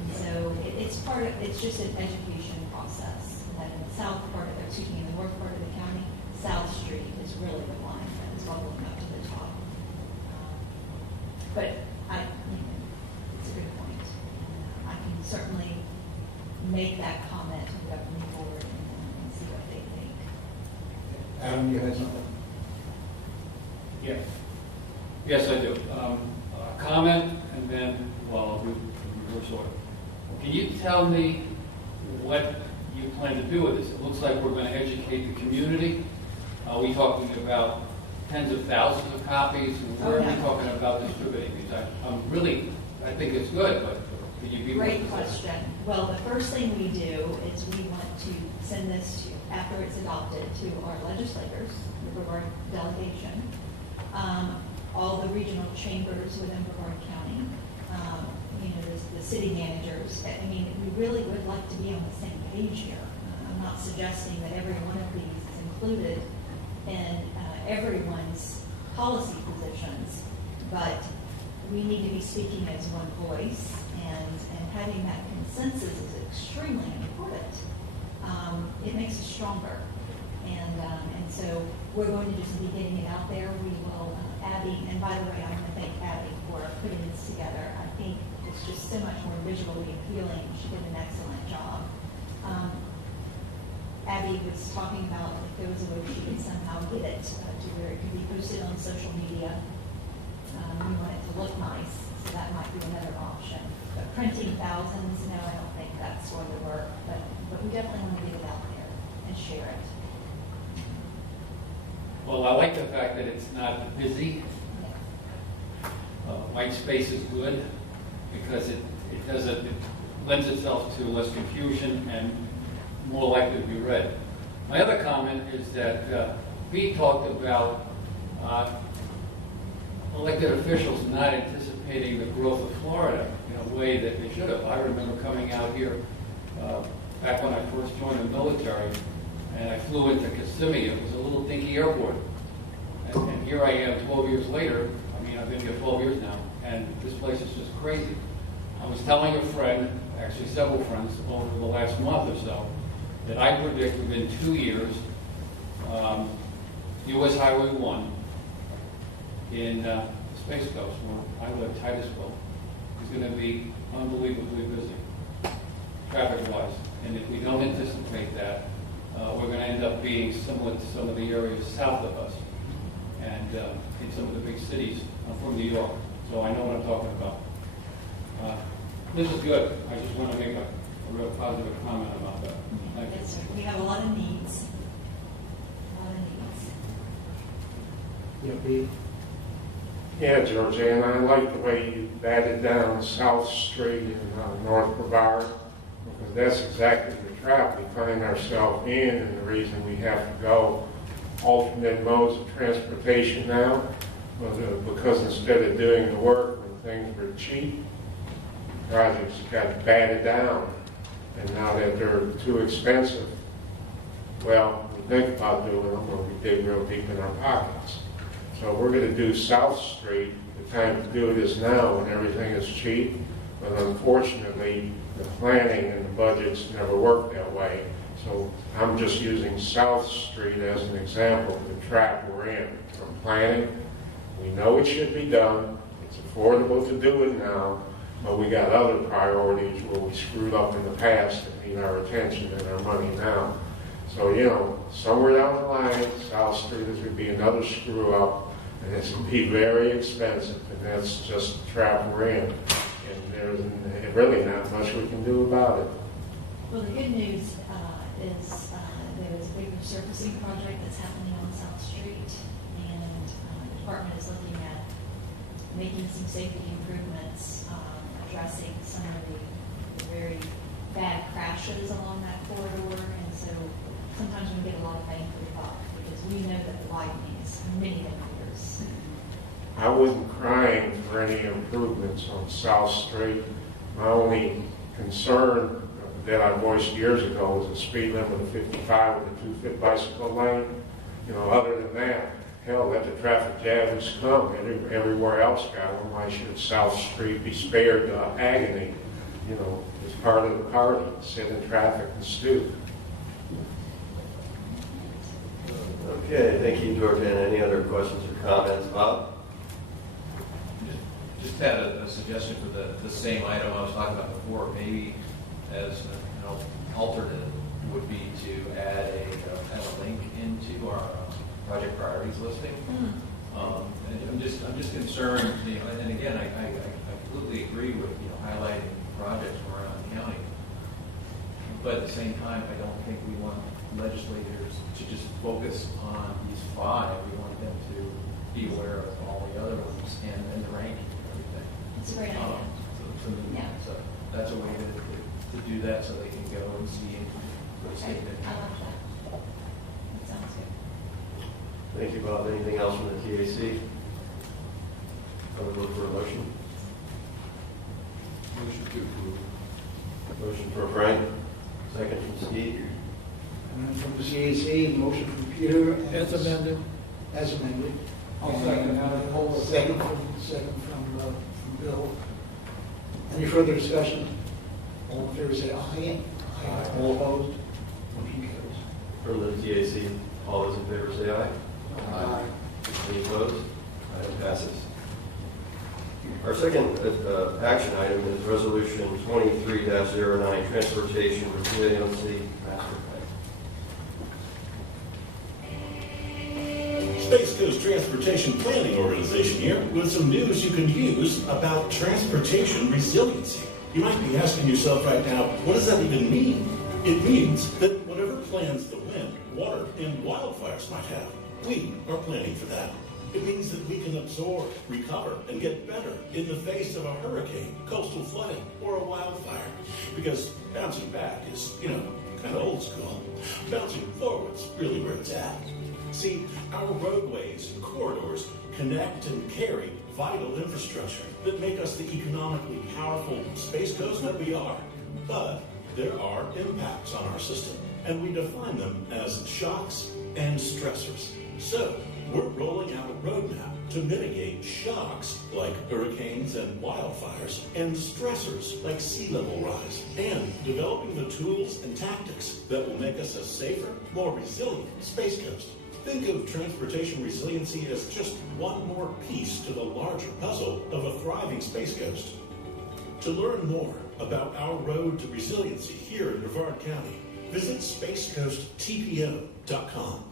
And so it's part of, it's just an education process. That in the south part of, excuse me, in the north part of the county, South Street is really the line that is bubbling up to the top. But it's a good point. I can certainly make that comment to the governing board and see what they think. Adam, you had something? Yeah. Yes, I do. Comment, and then, well, I'll do reverse order. Can you tell me what you plan to do with this? It looks like we're going to educate the community. Are we talking about tens of thousands of copies? Where are we talking about distributing these? I think it's good, but can you be more Great specific? question. Well, the first thing we do is we want to send this to, after it's adopted, to our legislators, the Brevard delegation, all the regional chambers within Brevard County, the city managers. I mean, we really would like to be on the same page here. I'm not suggesting that every one of these is included in everyone's policy positions, but we need to be speaking as one voice, and having that consensus is extremely important. It makes us stronger, and so we're going to just be getting it out there. We will, Abby, and by the way, I want to thank Abby for putting this together. I think it's just so much more visually appealing. She did an excellent job. Abby was talking about if there was a way she could somehow get it to where it could be posted on social media. We want it to look nice, so that might be another option. But printing thousands, no, I don't think that's going to work. But we definitely want to get it out there and share it. Well, I like the fact that it's not busy. White space is good because it lends itself to less confusion and more likely to be read. My other comment is that we talked about elected officials not anticipating the growth of Florida in a way that they should have. I remember coming out here back when I first joined the military, and I flew into Kissimmee. It was a little dinky airport. And here I am 12 years later. I mean, I've been here 12 years now, and this place is just crazy. I was telling a friend, actually several friends, over the last month or so, that I predict within 2 years, U.S. Highway 1 in the Space Coast, where I live, Titusville, is going to be unbelievably busy, traffic-wise. And if we don't anticipate that, we're going to end up being similar to some of the areas south of us and in some of the big cities. I'm from New York, so I know what I'm talking about. This is good. I just want to make a real positive comment about that. Thank you. Yes, sir. We have a lot of needs. A lot of needs. Yeah, Pete? Yeah, Georgiana, I like the way you batted down South Street in North Brevard, because that's exactly the trap we find ourselves in, and the reason we have to go alternate modes of transportation now, because instead of doing the work when things were cheap, projects got batted down, and now that they're too expensive, well, we think about doing them, or we dig real deep in our pockets. So we're going to do South Street. The time to do it is now when everything is cheap, but unfortunately, the planning and the budgets never work that way. So I'm just using South Street as an example of the trap we're in. From planning, we know it should be done. It's affordable to do it now, but we got other priorities where we screwed up in the past that need our attention and our money now. So, somewhere down the line, South Street is going to be another screw up, and it's going to be very expensive, and that's just the trap we're in. And there's really not much we can do about it. Well, the good news is there's a big resurfacing project that's happening on South Street, and department is looking at making some safety improvements, addressing some of the very bad crashes along that corridor. And so sometimes we get a lot of bang for the buck because we know that the widening is many years. I wasn't crying for any improvements on South Street. My only concern that I voiced years ago was a speed limit of 55 with a 2-foot bicycle lane. You know, other than that, hell, let the traffic jams come. Everywhere else got them. Why should South Street be spared agony? You know, it's part of the party. Sit in traffic and stew. Okay, thank you, Georgiana. Any other questions or comments, Bob? Just had a suggestion for the same item I was talking about before. Maybe as an alternative would be to add a kind of link into our project priorities listing. And I'm just concerned, and again, I completely agree with highlighting projects from around the county. But at the same time, I don't think we want legislators to just focus on these 5. We want them to be aware of all the other ones and rank everything. It's a great idea. So that's a way to do that, so they can go and see what Okay, I like that. That sounds good. Thank you, Bob. Anything else from the TAC? I would look for a motion. Motion to approve. Motion from Frank, second from Steve. And then from the CAC, motion from Peter. As amended. As amended. I'll second that. Second from Bill. Any further discussion? All in favor say aye. Aye. All opposed? Motion carries. From the TAC, all those in favor say aye. Aye. Any opposed? Item passes. Our second action item is Resolution 23-09, Transportation Resiliency Master Plan. Space Coast Transportation Planning Organization here with some news you can use about transportation resiliency. You might be asking yourself right now, what does that even mean? It means that whatever plans the wind, water, and wildfires might have, we are planning for that. It means that we can absorb, recover, and get better in the face of a hurricane, coastal flooding, or a wildfire. Because bouncing back is, kind of old school. Bouncing forward's really where it's at. See, our roadways and corridors connect and carry vital infrastructure that make us the economically powerful space coast that we are. But there are impacts on our system, and we define them as shocks and stressors. So, we're rolling out a roadmap to mitigate shocks like hurricanes and wildfires and stressors like sea level rise, and developing the tools and tactics that will make us a safer, more resilient space coast. Think of transportation resiliency as just one more piece to the larger puzzle of a thriving space coast. To learn more about our road to resiliency here in Brevard County, visit spacecoasttpo.com.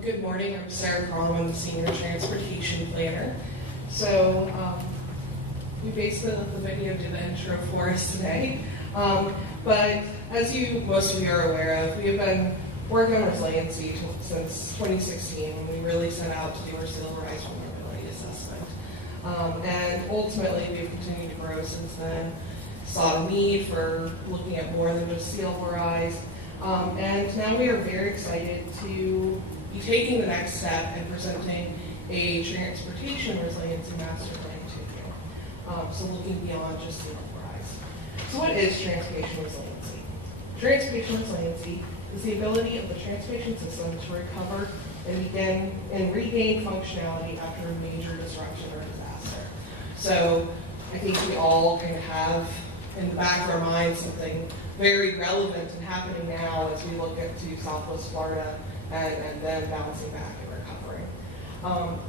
Good morning, I'm Sarah Cronwell, I'm the Senior Transportation Planner. So we basically let the video do the intro for us today. But as most of you are aware of, we have been working on resiliency since 2016 when we really set out to do our sea level rise vulnerability assessment. And ultimately we've continued to grow since then, saw a need for looking at more than just sea level rise. And now we are very excited to be taking the next step and presenting a transportation resiliency master plan to you. So looking beyond just sea level rise. So what is transportation resiliency? Transportation resiliency is the ability of the transportation system to recover and regain functionality after a major disruption or disaster. So I think we all kind of have in the back of our minds something very relevant and happening now as we look into Southwest Florida and then bouncing back and recovering.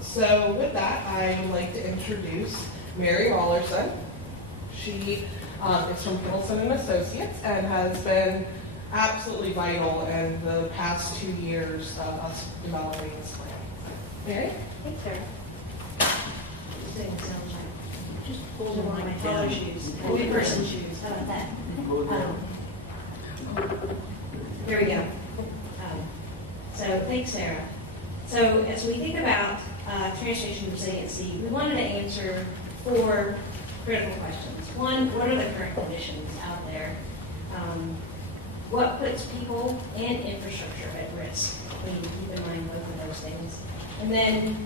So with that, I would like to introduce Mary Rollerson. She is from Hiddleston & Associates and has been absolutely vital in the past 2 years of us developing this plan. Mary? Thanks, Sarah. Just hold on my taller shoes. Big person shoes. How about that? There we go. thanks, Sarah. So as we think about transportation resiliency, we wanted to answer 4 critical questions. One, what are the current conditions out there? What puts people and infrastructure at risk? We need to keep in mind both of those things. And then,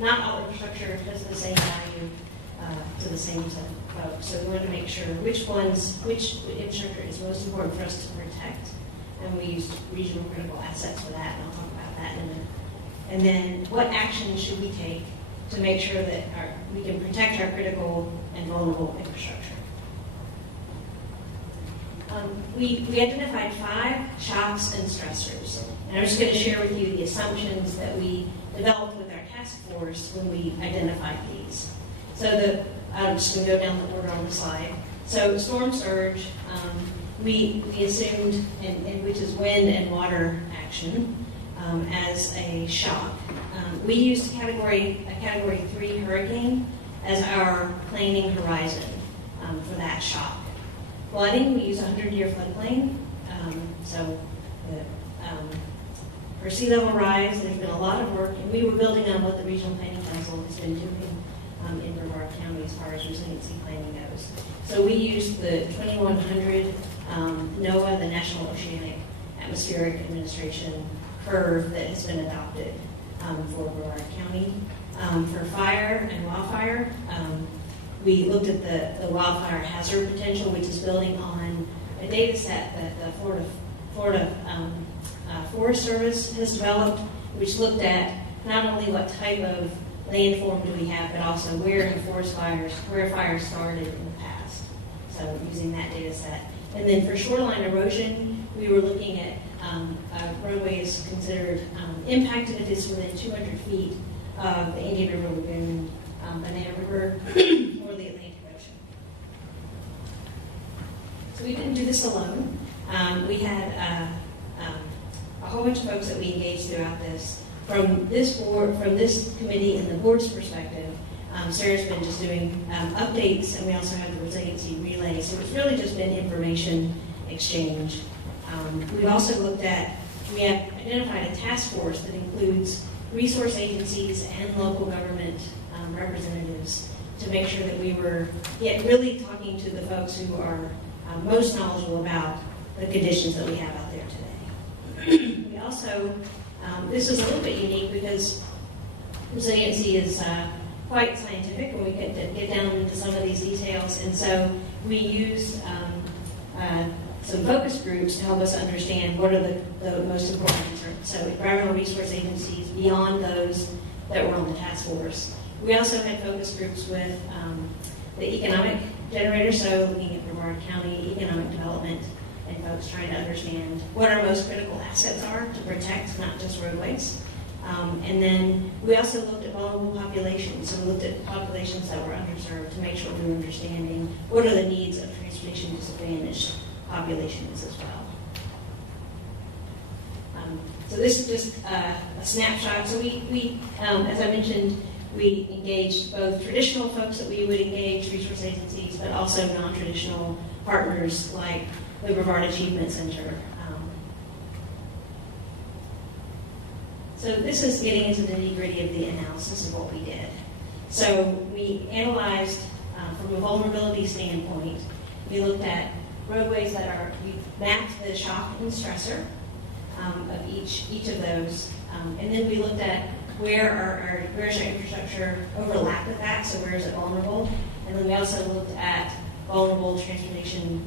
not all infrastructure has the same value to the same set of folks. So we want to make sure which infrastructure is most important for us to protect. And we used regional critical assets for that, and I'll talk about that in a minute. And then what actions should we take to make sure that we can protect our critical and vulnerable infrastructure? We identified 5 shocks and stressors. And I'm just going to share with you the assumptions that we developed with our task force when we identified these. So I'm just going to go down the order on the slide. So storm surge, we assumed, and which is wind and water action, as a shock. We used a Category 3 hurricane as our planning horizon for that shock. Flooding, we use a 100-year floodplain. For sea level rise, there's been a lot of work, and we were building on what the Regional Planning Council has been doing in Brevard County as far as resiliency planning goes. So we used the 2100 NOAA, the National Oceanic Atmospheric Administration curve that has been adopted for Brevard County. For fire and wildfire, we looked at the wildfire hazard potential, which is building on a data set that the Florida Forest Service has developed, which looked at not only what type of landform do we have, but also where fires started in the past. So using that data set. And then for shoreline erosion, we were looking at roadways considered impacted if it's within 200 feet of the Indian River Lagoon, Banana River, or the Atlantic Ocean. So we didn't do this alone. We had a whole bunch of folks that we engaged throughout this. From this board, from this committee and the board's perspective, Sarah's been just doing updates, and we also have the resiliency relay. So it's really just been information exchange. We've also we have identified a task force that includes resource agencies and local government representatives to make sure that we were really talking to the folks who are most knowledgeable about the conditions that we have out there today. We also, this is a little bit unique because resiliency is quite scientific, and we get down into some of these details, and so we used some focus groups to help us understand what are the most important concerns. So environmental resource agencies beyond those that were on the task force. We also had focus groups with the economic generator, so looking at Brevard County economic development and folks trying to understand what our most critical assets are to protect, not just roadways. And then we also looked at vulnerable populations. So we looked at populations that were underserved to make sure we were understanding what are the needs of transportation disadvantaged populations as well. So this is just a snapshot. So we as I mentioned, we engaged both traditional folks that we would engage, resource agencies, but also non-traditional partners like the Brevard Achievement Center. So this is getting into the nitty-gritty of the analysis of what we did. So we analyzed from a vulnerability standpoint. We looked at roadways we mapped the shock and stressor of each of those, and then we looked at where's our infrastructure overlap with that, so where is it vulnerable, and then we also looked at vulnerable transportation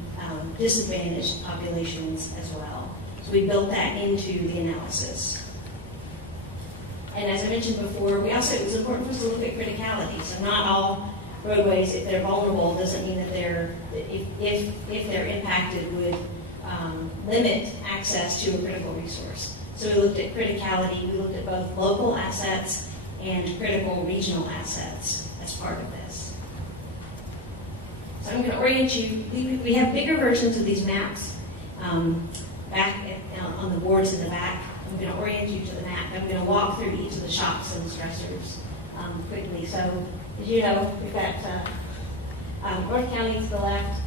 disadvantaged populations as well. So we built that into the analysis. And as I mentioned before, it was important for us to look at criticality. So not all roadways, if they're vulnerable, doesn't mean that if they're impacted, would limit access to a critical resource. So we looked at criticality. We looked at both local assets and critical regional assets as part of this. So I'm going to orient you. We have bigger versions of these maps back on the boards in the back. I'm going to orient you to the map. I'm going to walk through each of the shocks and stressors quickly. So, as you know, we've got North County to the left,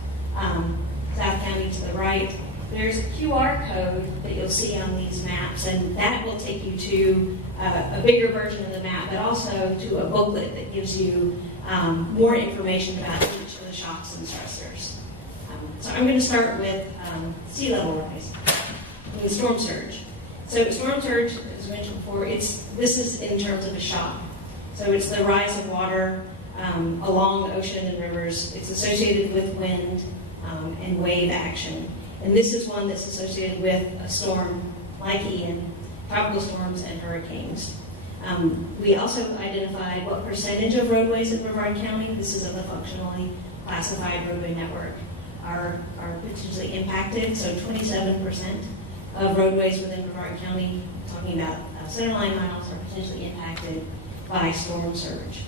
South County to the right, there's a QR code that you'll see on these maps, and that will take you to a bigger version of the map, but also to a booklet that gives you more information about each of the shocks and stressors. So I'm going to start with sea level rise, with storm surge. So storm surge, as mentioned before, this is in terms of a shock. So it's the rise of water along ocean and rivers. It's associated with wind and wave action. And this is one that's associated with a storm like Ian, tropical storms, and hurricanes. We also identified what percentage of roadways in Brevard County, this is of the functionally classified roadway network, are potentially impacted. So 27% of roadways within Brevard County, talking about centerline miles, are potentially impacted by storm surge.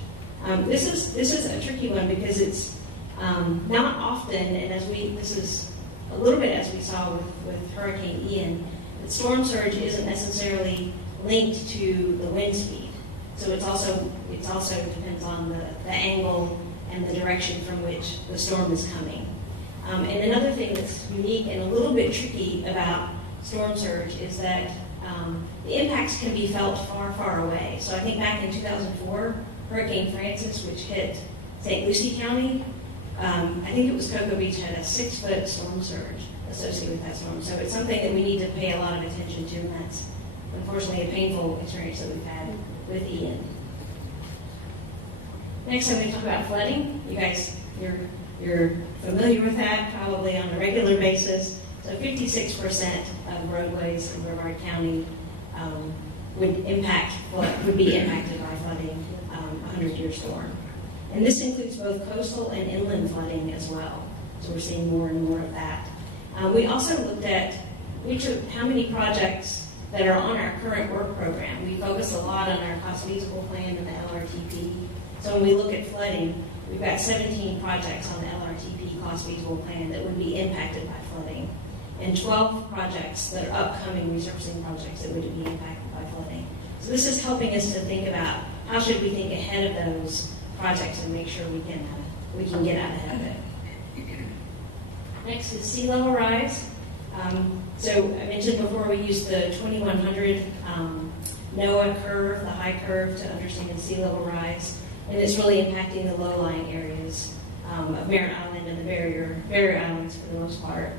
This is a tricky one because it's not often, and this is a little bit as we saw with Hurricane Ian, that storm surge isn't necessarily linked to the wind speed. So it also depends on the angle and the direction from which the storm is coming. And another thing that's unique and a little bit tricky about storm surge is that the impacts can be felt far, far away. So I think back in 2004, Hurricane Francis, which hit St. Lucie County, I think it was Cocoa Beach, had a 6-foot storm surge associated with that storm. So it's something that we need to pay a lot of attention to, and that's unfortunately a painful experience that we've had with Ian. Next, I'm going to talk about flooding. You guys, you're familiar with that probably on a regular basis. So 56% of roadways in Brevard County would be impacted by flooding, 100-year storm. And this includes both coastal and inland flooding as well. So we're seeing more and more of that. We also looked at how many projects that are on our current work program. We focus a lot on our cost feasible plan and the LRTP. So when we look at flooding, we've got 17 projects on the LRTP cost feasible plan that would be impacted by flooding, and 12 projects that are upcoming resurfacing projects that would be impacted by flooding. So this is helping us to think about how should we think ahead of those projects and make sure we can get out ahead of it. Next is sea level rise. So I mentioned before we used the 2100 NOAA curve, the high curve, to understand sea level rise, and it's really impacting the low-lying areas of Merritt Island and the barrier islands for the most part.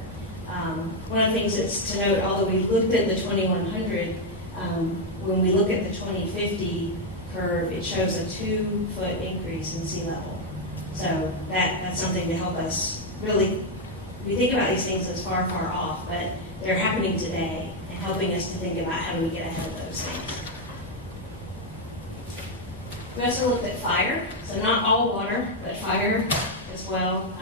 One of the things that's to note, although we looked at the 2100, when we look at the 2050 curve, it shows a 2-foot increase in sea level. So that's something to help us really, we think about these things as far, far off, but they're happening today and helping us to think about how do we get ahead of those things. We also looked at fire, so not all water, but fire as well.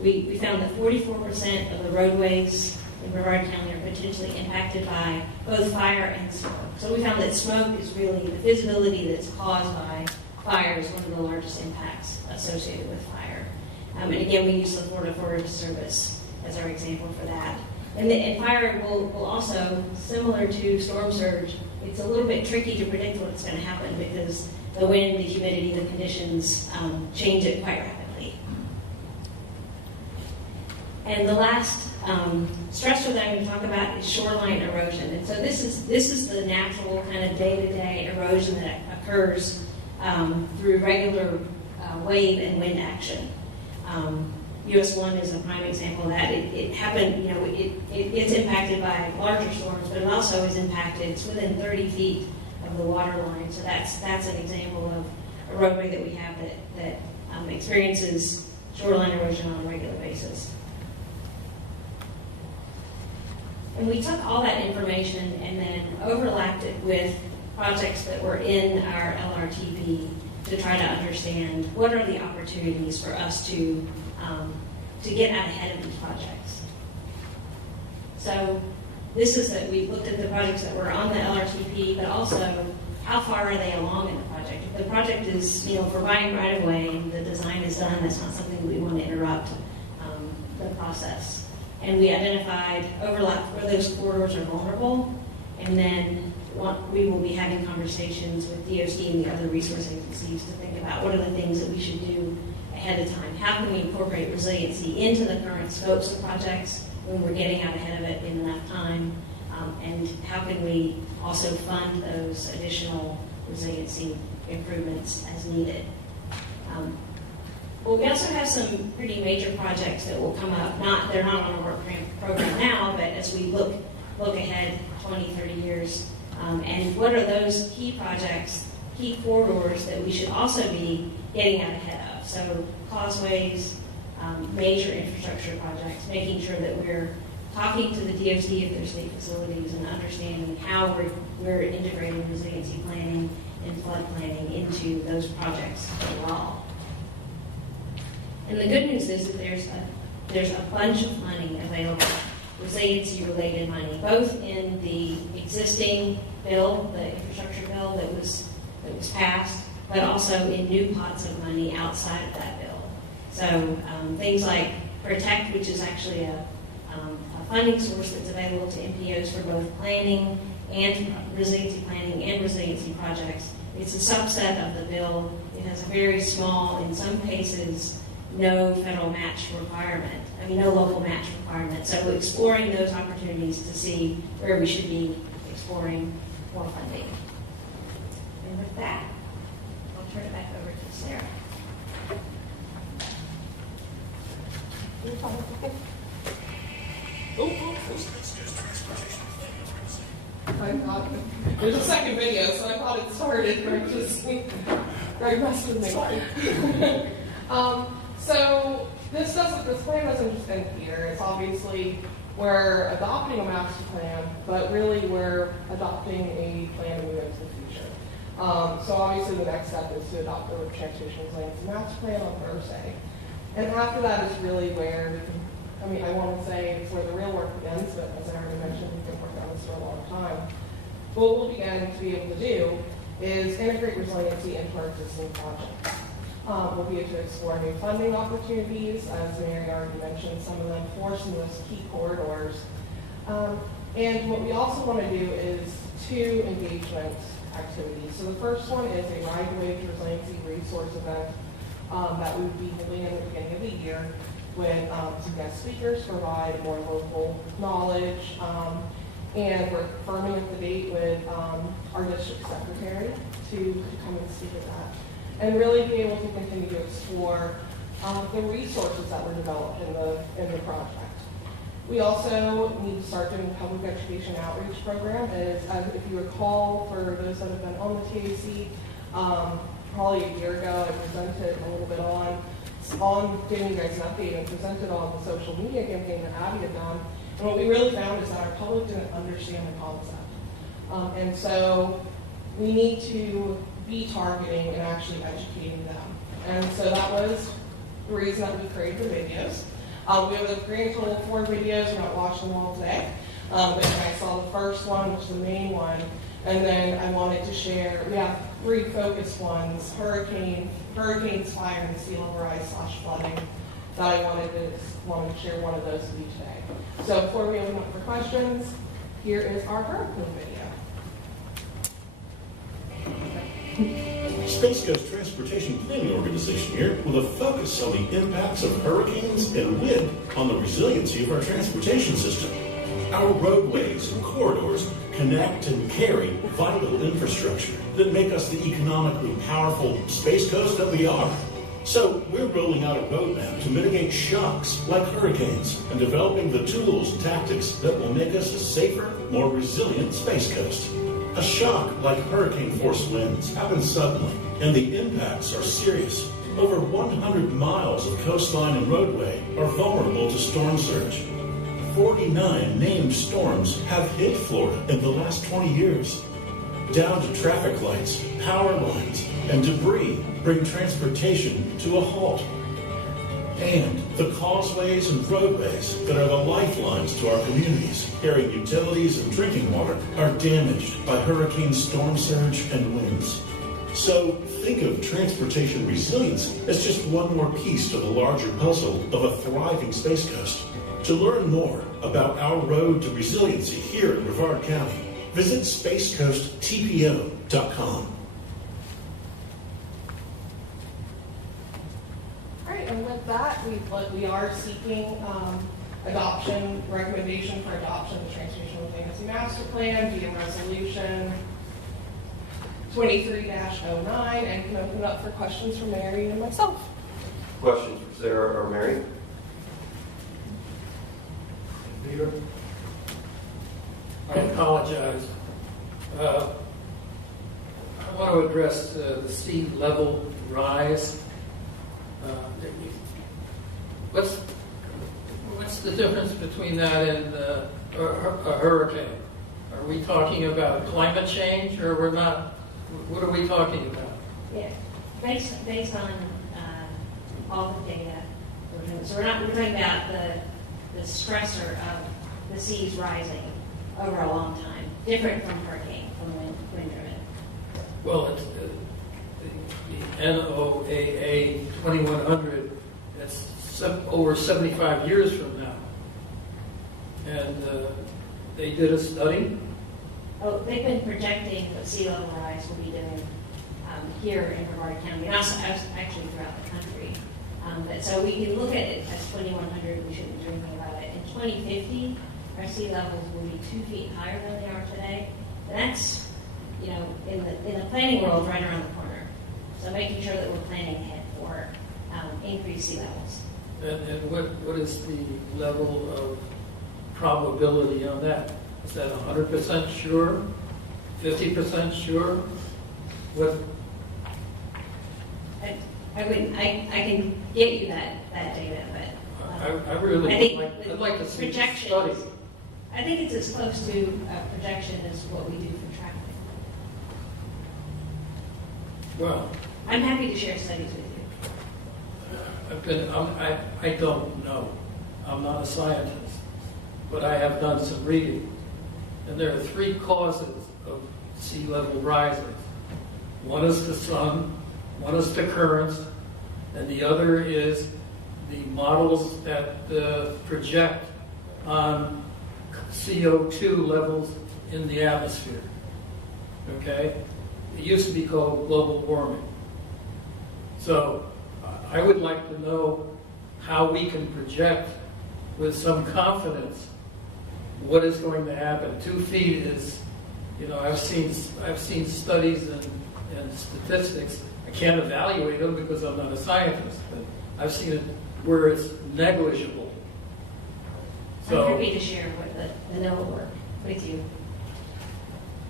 We found that 44% of the roadways in Brevard County are potentially impacted by both fire and smoke. So we found that smoke is really the visibility that's caused by fire is one of the largest impacts associated with fire. And again, we use the Florida Forest Service as our example for that. And fire will also, similar to storm surge, it's a little bit tricky to predict what's going to happen because the wind, the humidity, the conditions change it quite rapidly. And the last stressor that I'm going to talk about is shoreline erosion. And so this is the natural kind of day-to-day erosion that occurs through regular wave and wind action. US 1 is a prime example of that. It happened, it's impacted by larger storms, but it also is impacted, it's within 30 feet of the water line. So that's an example of a roadway that we have that experiences shoreline erosion on a regular basis. And we took all that information and then overlapped it with projects that were in our LRTP to try to understand what are the opportunities for us to get out ahead of these projects. So this is that we looked at the projects that were on the LRTP, but also how far are they along in the project. If the project is, for buying right of way and the design is done, that's not something we want to interrupt the process. And we identified overlap where those corridors are vulnerable, and then we will be having conversations with DOT and the other resource agencies to think about what are the things that we should do ahead of time. How can we incorporate resiliency into the current scopes of projects when we're getting out ahead of it in enough time? And how can we also fund those additional resiliency improvements as needed? Well, we also have some pretty major projects that will come up. They're not on our work program now, but as we look ahead 20, 30 years, and what are those key projects, key corridors that we should also be getting out ahead of? So causeways, major infrastructure projects, making sure that we're talking to the DOT if there's state facilities and understanding how we're integrating resiliency planning and flood planning into those projects overall. And the good news is that there's a bunch of money available, resiliency-related money, both in the existing bill, the infrastructure bill that was passed, but also in new pots of money outside of that bill. So things like Protect, which is actually a funding source that's available to MPOs for both planning and resiliency planning and resiliency projects. It's a subset of the bill. It has a very small, in some cases, no federal match requirement. No local match requirement. So exploring those opportunities to see where we should be exploring more funding. And with that, I'll turn it back over to Sarah. There's a second video, so I thought it started. Greg messed with me. So this plan doesn't just end here. It's obviously we're adopting a master plan, but really we're adopting a plan to move into the future. So obviously the next step is to adopt the transportation resiliency master plan on Thursday. And after that is really where we can, I want to say it's where the real work begins, but as I already mentioned, we've been working on this for a long time. What we'll begin to be able to do is integrate resiliency into our existing projects. We'll be able to explore new funding opportunities, as Mary already mentioned, some of them for some of those key corridors. And what we also want to do is 2 engagement activities. So the first one is a Ride the Wave Resiliency Resource event that we would be holding in the beginning of the year with some guest speakers to provide more local knowledge. And we're firming up the date with our district secretary to come and speak at that. And really be able to continue to explore the resources that were developed in the project. We also need to start doing a public education outreach program. As if you recall, for those that have been on the TAC, probably a year ago, I presented a little bit on giving you guys an update and presented on the social media campaign that Abby had done. And what we really found is that our public didn't understand the concept. And so we need to be targeting and actually educating them. And so that was the reason that we created the videos. We have a grand total of 4 videos. We're not watching them all today. But I saw the first one, which is the main one. And then I wanted to share, we have 3 focused ones, hurricanes, fire, and sea level rise / flooding, that I wanted to share one of those with you today. So before we open up for questions, here is our hurricane video. Space Coast Transportation Planning Organization here with a focus on the impacts of hurricanes and wind on the resiliency of our transportation system. Our roadways and corridors connect and carry vital infrastructure that make us the economically powerful Space Coast that we are. So we're rolling out a roadmap to mitigate shocks like hurricanes and developing the tools and tactics that will make us a safer, more resilient Space Coast. A shock like hurricane-force winds happens suddenly, and the impacts are serious. Over 100 miles of coastline and roadway are vulnerable to storm surge. 49 named storms have hit Florida in the last 20 years. Down to traffic lights, power lines, and debris bring transportation to a halt. And the causeways and roadways that are the lifelines to our communities, carrying utilities and drinking water, are damaged by hurricane storm surge and winds. So think of transportation resiliency as just one more piece to the larger puzzle of a thriving Space Coast. To learn more about our road to resiliency here in Brevard County, visit spacecoasttpo.com. All right, that, we are seeking adoption, recommendation for adoption of the Transportation Resiliency Master Plan via Resolution 23-09, and can open up for questions from Mary and myself. Questions for Sarah or Mary? Peter? I apologize. I want to address the sea level rise. What's the difference between that and a hurricane? Are we talking about climate change, or we're not? What are we talking about? Yeah, based on all the data we're doing. So we're talking about the stressor of the seas rising over a long time, different from hurricane, from wind driven. Well, it's the NOAA 2100. That's over 75 years from now, and they did a study. Oh, they've been projecting what sea level rise will be doing here in Brevard County, and also actually throughout the country. But so we can look at it as 2100. We shouldn't do anything about it. In 2050, our sea levels will be 2 feet higher than they are today. And that's, in the planning world, right around the corner. So making sure that we're planning ahead for increased sea levels. And what is the level of probability on that? Is that 100% sure? 50% sure? What? I can get you that data, but I really I think I'd like to see the projections. study. I think it's as close to a projection as what we do for traffic. Well, I'm happy to share studies with you. I don't know. I'm not a scientist, but I have done some reading. And there are 3 causes of sea level rising. One is the sun, one is the currents, and the other is the models that project on CO2 levels in the atmosphere. Okay? It used to be called global warming. So I would like to know how we can project with some confidence what is going to happen. 2 feet is, I've seen studies and statistics. I can't evaluate them because I'm not a scientist, but I've seen it where it's negligible. So, I'm happy to share what the NOAA work with you.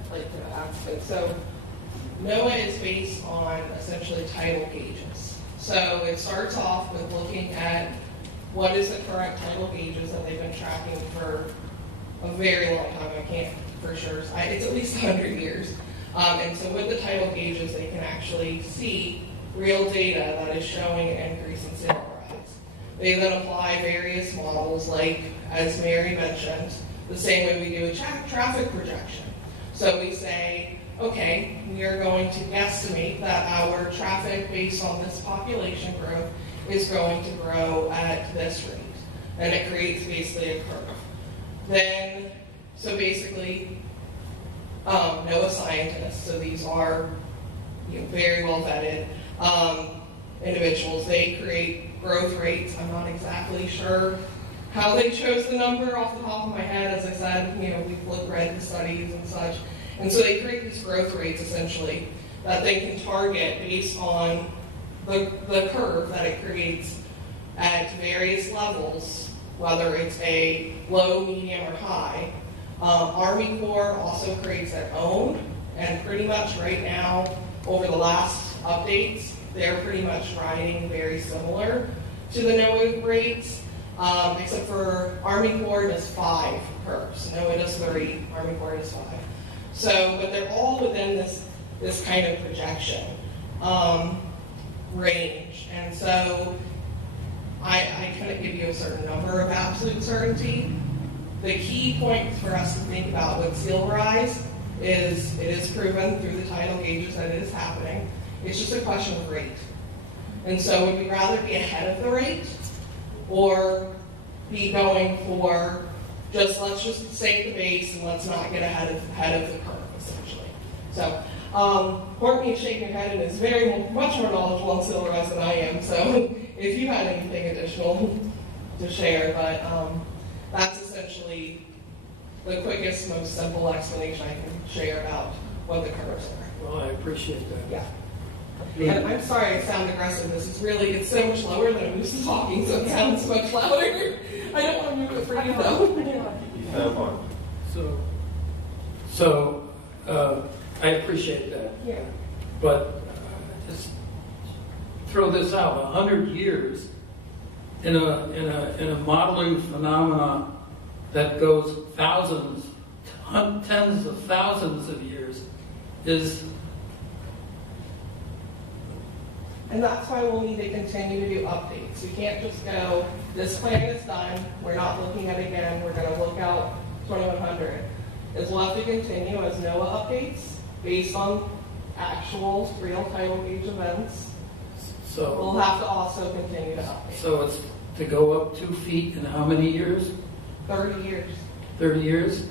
I'd like to ask it. So NOAA is based on essentially tidal gauges. So it starts off with looking at what is the current tidal gauges that they've been tracking for a very long time. I can't for sure. It's at least 100 years. And so with the tidal gauges, they can actually see real data that is showing an increase in sea level rise. They then apply various models, like, as Mary mentioned, the same way we do a traffic projection. So we say, okay, we are going to guesstimate that our traffic based on this population growth is going to grow at this rate. And it creates basically a curve. Then, so basically, NOAA scientists, so these are very well vetted individuals, they create growth rates. I'm not exactly sure how they chose the number off the top of my head. As I said, we've read the studies and such. And so they create these growth rates, essentially, that they can target based on the curve that it creates at various levels, whether it's a low, medium, or high. Army Corps also creates their own, and pretty much right now, over the last updates, they're pretty much riding very similar to the NOAA rates, except for Army Corps does 5 curves. NOAA does 3, Army Corps does 5. So, but they're all within this kind of projection range. And so I couldn't give you a certain number of absolute certainty. The key point for us to think about with sea level rise is it is proven through the tidal gauges that it is happening. It's just a question of rate. And so would we rather be ahead of the rate or be going for let's just save the base and let's not get ahead of the curve, essentially. So Courtney is shaking her head and is very much more knowledgeable on sea level rise than I am. So if you had anything additional to share, but that's essentially the quickest, most simple explanation I can share about what the curves are. Well, I appreciate that. Yeah. And I'm sorry I sound aggressive. This is really, it's so much lower than I'm used to talking, so it sounds much louder. I don't want to move it for you though. You sound fine. So I appreciate that. Yeah. But just throw this out, 100 years in a modeling phenomena that goes thousands, tens of thousands of years is. And that's why we'll need to continue to do updates. We can't just go, this plan is done, we're not looking at it again, we're gonna look out 2100. Is we'll have to continue as NOAA updates based on actual real tidal gauge events. So we'll have to also continue to update. So it's to go up 2 feet in how many years? 30 years. 30 years?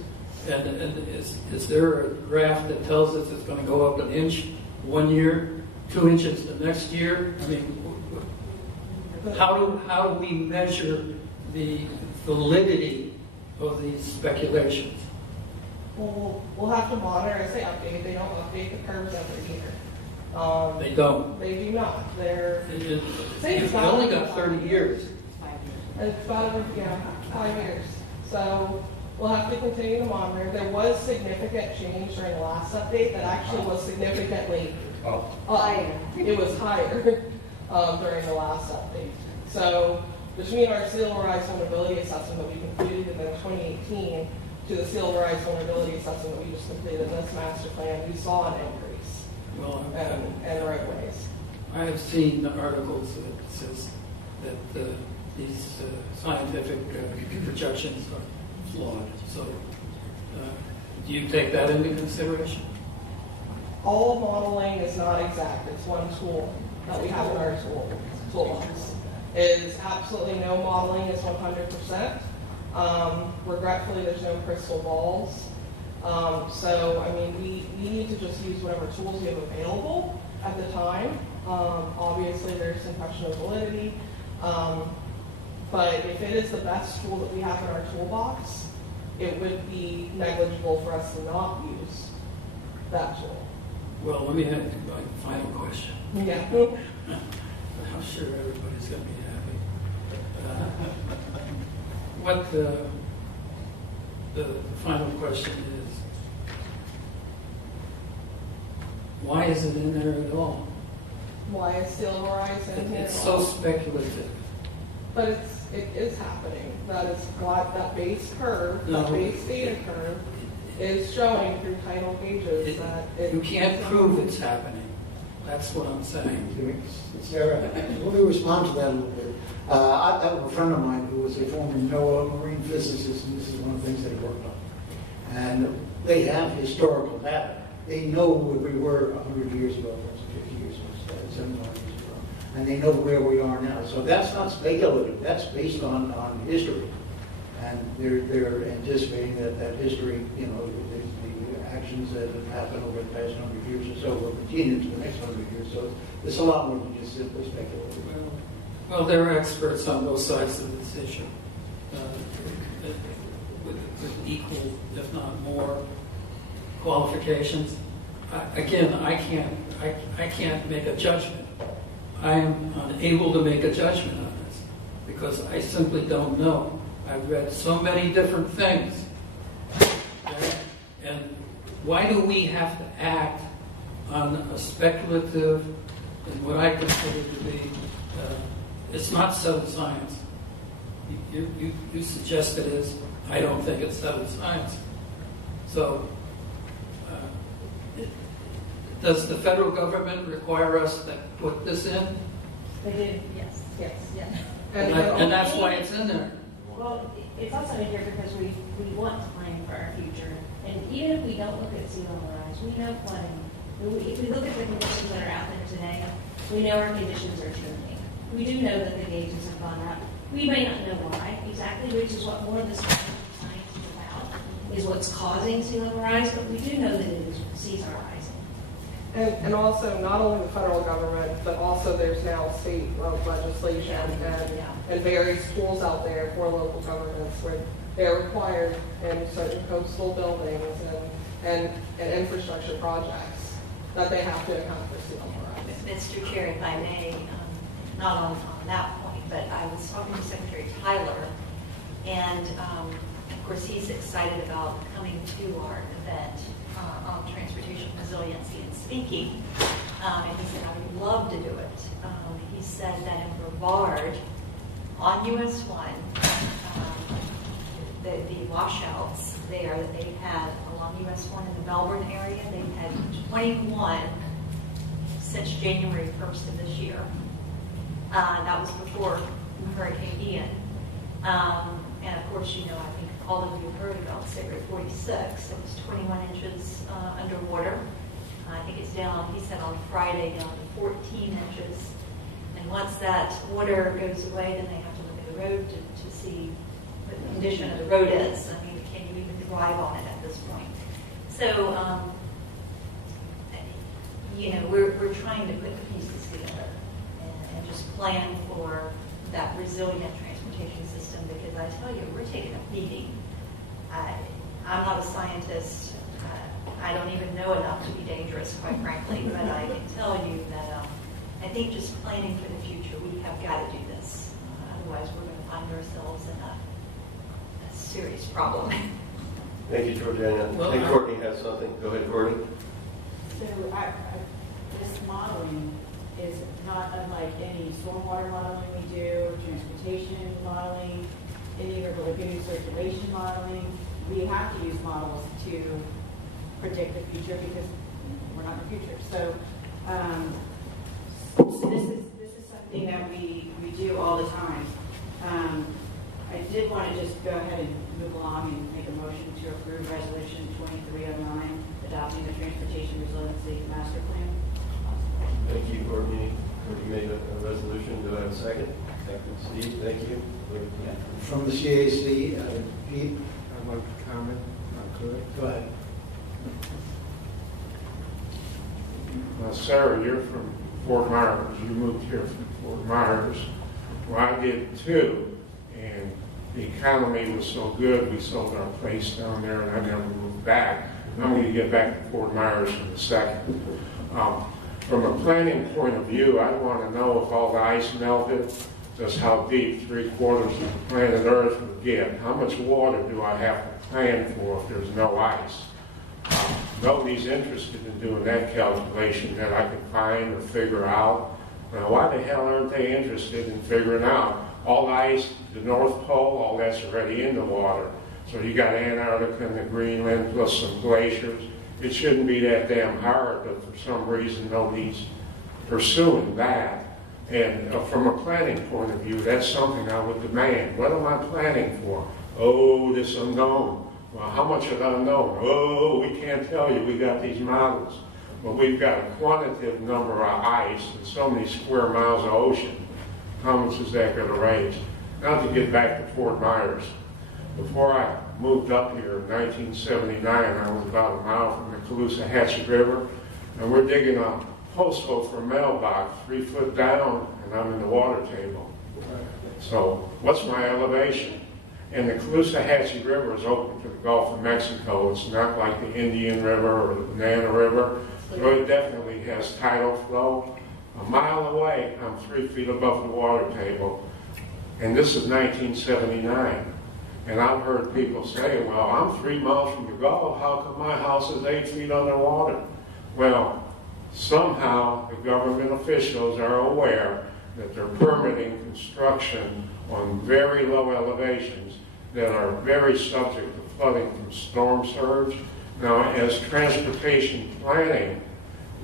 And is there a graph that tells us it's going to go up 1 inch 1 year, 2 inches the next year? I mean, how do we measure the validity of these speculations? Well, we'll have to monitor as they update. They don't update the curves every year. They don't. They do not. They're They've only got 30 years. It's about 5 years. So we'll have to continue to monitor. There was significant change during the last update that actually was significantly higher. It was higher during the last update. So between our sea level rise vulnerability assessment that we completed in 2018 to the sea level rise vulnerability assessment that we just completed in this master plan, we saw an increase in roadways. I have seen articles that says that these scientific projections are flawed. So do you take that into consideration? All modeling is not exact. It's one tool that we have in our toolbox. Is absolutely no modeling is 100%. Regretfully, there's no crystal balls. So, I mean, we need to just use whatever tools we have available at the time. Obviously, there's some question of validity. But if it is the best tool that we have in our toolbox, it would be negligible for us to not use that tool. Well, let me ask you my final question. Yeah. I'm sure everybody's going to be happy. The final question is, why is it in there at all? Why is sea level rise in here? It's so speculative. But it is happening. That is what that base curve, that base data curve, is showing through tidal gauges that you can't prove it's happening. That's what I'm saying. Sarah, let me respond to that a little bit. I have a friend of mine who was a former NOAA marine physicist, and this is one of the things they worked on. And they have historical data. They know where we were 100 years ago, 50 years ago, 75 years ago. And they know where we are now. So that's not speculative. That's based on history. And they're anticipating that history, you know, the actions that have happened over the past 100 years or so will continue to the next 100 years. So it's a lot more than just simply speculative. Well, there are experts on both sides of this issue with equal, if not more, qualifications. I can't make a judgment. I am unable to make a judgment on this because I simply don't know. I've read so many different things. Okay? And why do we have to act on a speculative and what I consider to be, it's not settled science. You suggest it is. I don't think it's settled science. So, does the federal government require us to put this in? They did, yes. And that's why it's in there. Well, it's also in here because we want to plan for our future. And even if we don't look at sea level rise, we know flooding. If we look at the conditions that are out there today, we know our conditions are changing. We do know that the gauges have gone up. We may not know why exactly, which is what more of this science is about, is what's causing sea level rise, but we do know that seas are rising. And also, not only the federal government, but also there's now state legislation and various tools out there for local governments where they're required in certain coastal buildings and infrastructure projects that they have to account for sea level rise. Mr. Chair, if I may, not on that point, but I was talking to Secretary Tyler, and of course he's excited about coming to our event on transportation resiliency and speaking. And he said, I would love to do it. He said that in Brevard, on US 1, the washouts there that they've had along US 1 in the Melbourne area, they've had 21 since January 1st of this year. That was before Hurricane Ian. And of course, you know, I think all of you heard about Cigarette 46. It was 21 inches underwater. I think it's down, he said on Friday, down to 14 inches. And once that water goes away, then they have to look at the road to see what the condition of the road is. I mean, can you even drive on it at this point? So, you know, we're trying to put the pieces together and just plan for that resilient transportation system, because I tell you, we're taking a beating. I'm not a scientist. I don't even know enough to be dangerous, quite frankly, but I can tell you that I think just planning for the future, we have got to do this. Otherwise, we're going to find ourselves in a serious problem. Thank you, Georgiana. I think Courtney has something. Go ahead, Courtney. So this modeling is not unlike any stormwater modeling we do, transportation modeling, any of the lagoon circulation modeling. We have to use models to predict the future because we're not in the future. So, so this is something that we do all the time. I did want to just go ahead and move along and make a motion to approve Resolution 2309, adopting the Transportation Resiliency Master Plan. Thank you, Courtney. Courtney made a resolution. Do I have a second? Second. Steve, thank you. From the CAC, Pete? I'd like to comment, if I could. Go ahead. Sarah, you're from Fort Myers. You moved here from Fort Myers. Well, I did too. And the economy was so good, we sold our place down there, and I never moved back. I'm going to get back to Fort Myers in a second. From a planning point of view, I want to know if all the ice melted, just how deep 3/4 of the planet Earth would get. How much water do I have to plan for if there's no ice? Nobody's interested in doing that calculation that I can find or figure out. Now, why the hell aren't they interested in figuring out all the ice, the North Pole, all that's already in the water. So you got Antarctica and the Greenland plus some glaciers. It shouldn't be that damn hard, but for some reason nobody's pursuing that. And from a planning point of view, that's something I would demand. What am I planning for? Oh, this unknown. Well, how much of the unknown? Oh, we can't tell you. We got these models. But we've got a quantitative number of ice and so many square miles of ocean. How much is that going to raise? Now to get back to Fort Myers. Before I moved up here in 1979, I was about a mile from the Caloosahatchee River, and we're digging a post hole for a mailbox 3 foot down, and I'm in the water table. So what's my elevation? And the Caloosahatchee River is open to the Gulf of Mexico. It's not like the Indian River or the Banana River, so it definitely has tidal flow. A mile away, I'm 3 feet above the water table, and this is 1979. And I've heard people say, well, I'm 3 miles from the Gulf, how come my house is 8 feet underwater? Well, somehow the government officials are aware that they're permitting construction on very low elevations that are very subject to flooding from storm surge. Now, as transportation planning,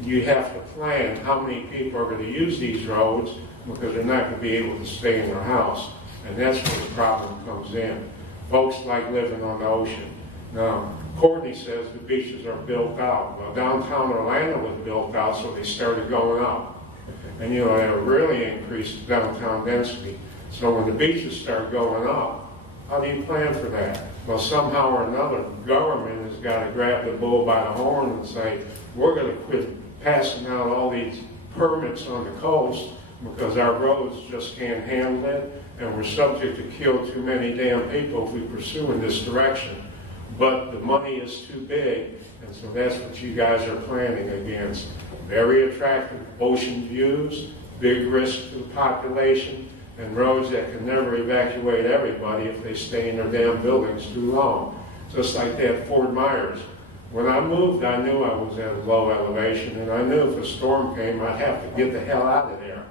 you have to plan how many people are going to use these roads because they're not going to be able to stay in their house. And that's where the problem comes in. Folks like living on the ocean. Now, Courtney says the beaches are built out. Well, downtown Orlando was built out, so they started going up. And, you know, it really increased downtown density. So when the beaches start going up, how do you plan for that? Well, somehow or another, government has got to grab the bull by the horn and say, we're going to quit passing out all these permits on the coast because our roads just can't handle it, and we're subject to kill too many damn people if we pursue in this direction. But the money is too big, and so that's what you guys are planning against. Very attractive ocean views, big risk to the population, and roads that can never evacuate everybody if they stay in their damn buildings too long. Just like that Fort Myers. When I moved, I knew I was at a low elevation, and I knew if a storm came, I'd have to get the hell out of there.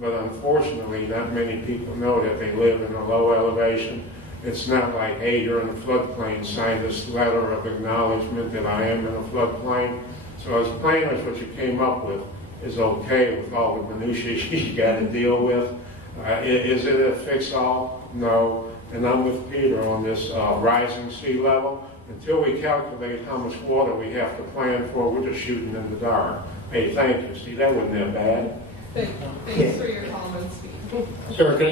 But unfortunately, not many people know that they live in a low elevation. It's not like, hey, you're in a floodplain, sign this letter of acknowledgement that I am in a floodplain. So as planners, what you came up with is okay with all the minutiae you got to deal with. Is it a fix-all? No. And I'm with Peter on this rising sea level. Until we calculate how much water we have to plan for, we're just shooting in the dark. Hey, thank you. See, that wasn't that bad. Thanks for your comments. Sir, can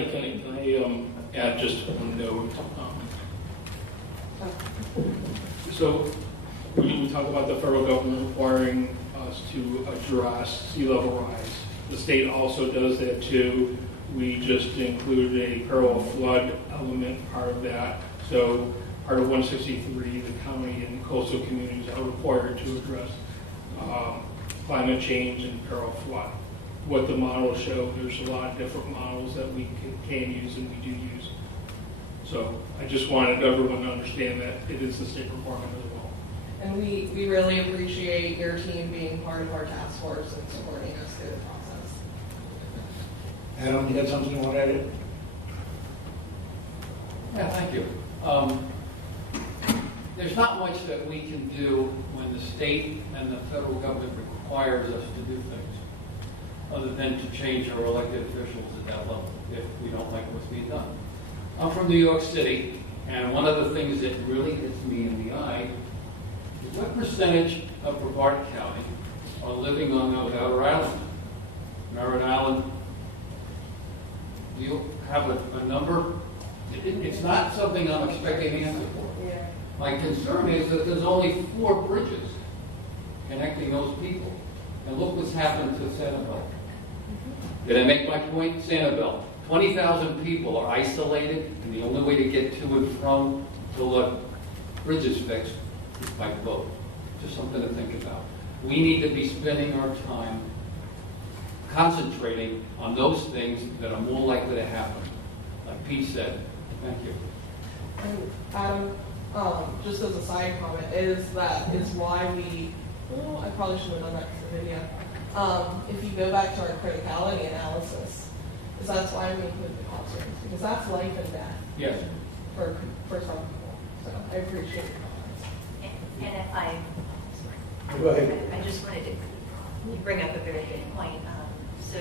I add just one note? So we talk about the federal government requiring us to address sea level rise. The state also does that too. We just included a peril of flood element part of that. So part of 163, the county and coastal communities are required to address climate change and peril of flood. What the models show, there's a lot of different models that we can use and we do use. So I just wanted everyone to understand that it is the state requirement as well. And we really appreciate your team being part of our task force and supporting us through the process. Adam, you got something you want to add? Yeah, thank you. There's not much that we can do when the state and the federal government requires us to do things, other than to change our elected officials at that level if we don't like what's being done. I'm from New York City, and one of the things that really hits me in the eye is what percentage of Brevard County are living on those outer islands. Merritt Island, do you have a number? It's not something I'm expecting an answer for. Yeah. My concern is that there's only 4 bridges connecting those people. And look what's happened to Sanibel. Did I make my point? Sanibel. 20,000 people are isolated, and the only way to get to and from till the bridge is fixed is by boat. Just something to think about. We need to be spending our time concentrating on those things that are more likely to happen. Like Pete said. Thank you. And Adam, just as a side comment, is why we, well, I probably should have done that for the video. If you go back to our criticality analysis, is that's why we include the concerns, because that's life and death. Yes. For some people. So I appreciate your comments. And if I, Go ahead. I just wanted to bring up a very good point. So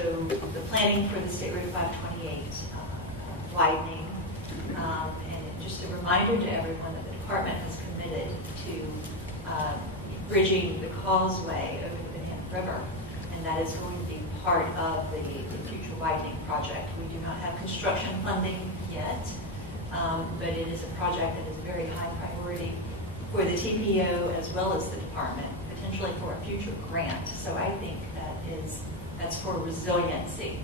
the planning for the State Route 528 widening, and just a reminder to everyone that the department has committed to bridging the causeway over the Manhattan River, and that is going to be part of the future widening project. We do not have construction funding yet, but it is a project that is very high priority for the TPO as well as the department, potentially for a future grant. So I think that's for resiliency,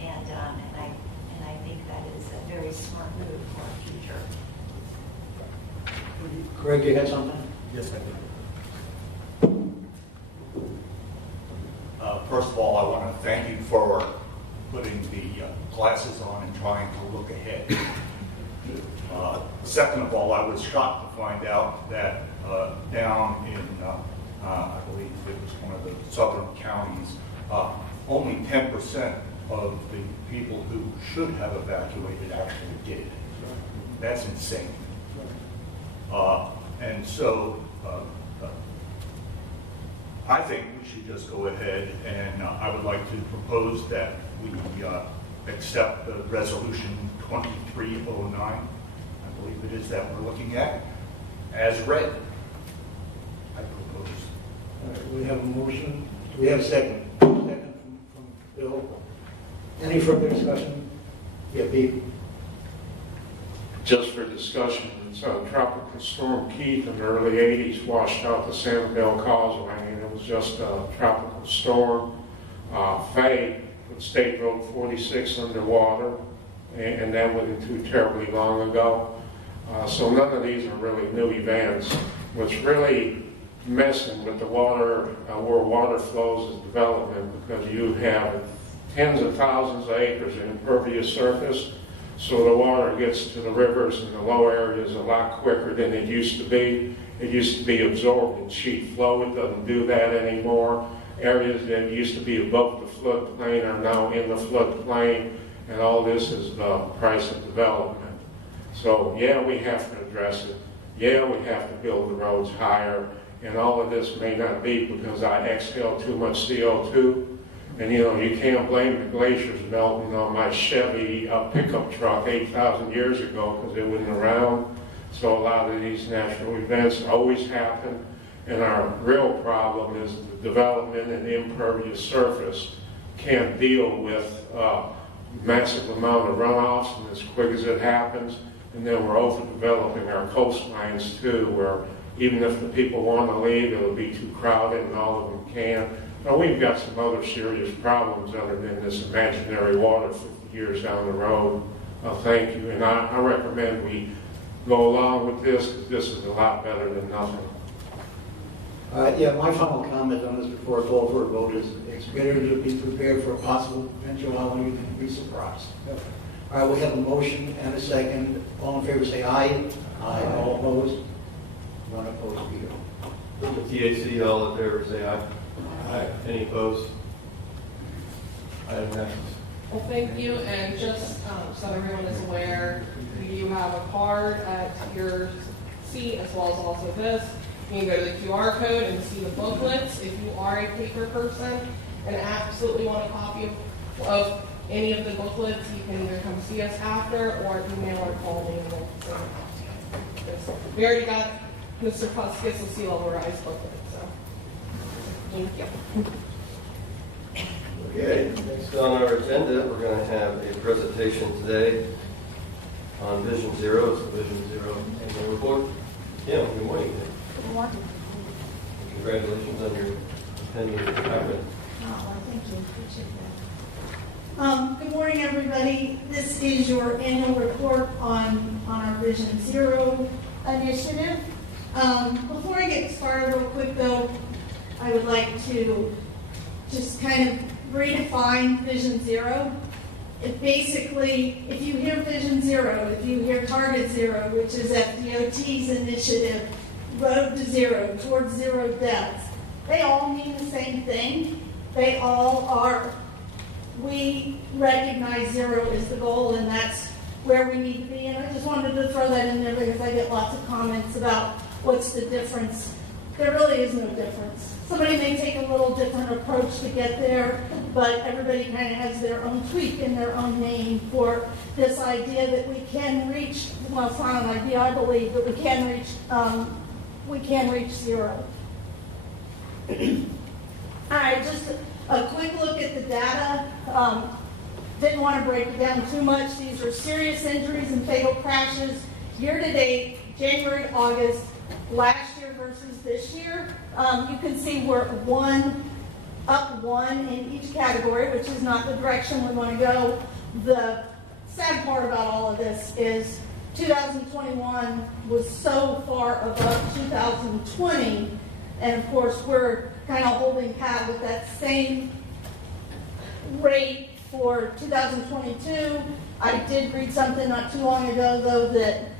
and I think that is a very smart move for our future. Greg, you had something? Yes, I do. First of all, I want to thank you for putting the glasses on and trying to look ahead. Second of all, I was shocked to find out that down in, I believe it was one of the southern counties, only 10% of the people who should have evacuated actually did. That's insane. And so I think we should just go ahead and I would like to propose that we accept the resolution 2309, I believe it is that we're looking at, as read. I propose. All right, we have a motion. Do we have a second? Second from Bill. Any further discussion? Yeah, Pete. Just for discussion So Tropical Storm Keith in the early 80s washed out the Sanibel Causeway, and it was just a tropical storm. Faye put State Road 46 underwater, and that wasn't too terribly long ago. So none of these are really new events. What's really messing with the water, where water flows is development, because you have tens of thousands of acres of impervious surface, so the water gets to the rivers and the low areas a lot quicker than it used to be. It used to be absorbed in sheet flow. It doesn't do that anymore. Areas that used to be above the floodplain are now in the floodplain, and all this is the price of development. So yeah, we have to address it. Yeah, we have to build the roads higher, and all of this may not be because I exhale too much CO2. And you know, you can't blame the glaciers melting on my Chevy pickup truck 8,000 years ago because it wasn't around. So a lot of these natural events always happen. And our real problem is the development and impervious surface can't deal with massive amount of runoffs and as quick as it happens. And then we're overdeveloping our coastlines too, where even if the people want to leave, it'll be too crowded and all of them can't. Now, we've got some other serious problems other than this imaginary water 50 years down the road. Thank you. And I recommend we go along with this because this is a lot better than nothing. Yeah, my final comment on this before I call for a vote is it's better to be prepared for a possible eventuality than to be surprised. All right, we have a motion and a second. All in favor say aye. Aye. All opposed? One opposed, Peter. The TAC, all in favor, say aye. Aye. Any opposed? Item passes. Well, thank you, and just so everyone is aware, you have a card at your seat as well as also this. You can go to the QR code and see the booklets. If you are a paper person and absolutely want a copy of any of the booklets, you can either come see us after or email or call me and we'll send them out to you. We already got Mr. Puskis' sea level rise booklet, so thank you. Okay, next on our agenda, we're going to have a presentation today on Vision Zero. It's the Vision Zero annual report. Kim, good morning. Good morning. Congratulations on your pending retirement. Oh, thank you. Appreciate that. Good morning, everybody. This is your annual report on our Vision Zero initiative. Before I get started real quick, though, I would like to just kind of redefine Vision Zero. It basically, if you hear Vision Zero, if you hear Target Zero, which is FDOT's initiative, Road to Zero, towards zero deaths, they all mean the same thing. They all are, we recognize zero is the goal, and that's where we need to be. And I just wanted to throw that in there because I get lots of comments about what's the difference. There really is no difference. Somebody may take a little different approach to get there, but everybody kind of has their own tweak and their own name for this idea that we can reach, well, it's not an idea, I believe, but we can reach zero. All right, just a quick look at the data. Didn't want to break it down too much. These are serious injuries and fatal crashes year to date, January to August, last year versus this year. You can see we're up one in each category, which is not the direction we want to go. The sad part about all of this is 2021 was so far above 2020, and of course we're kind of holding pat with that same rate for 2022. I did read something not too long ago, though, that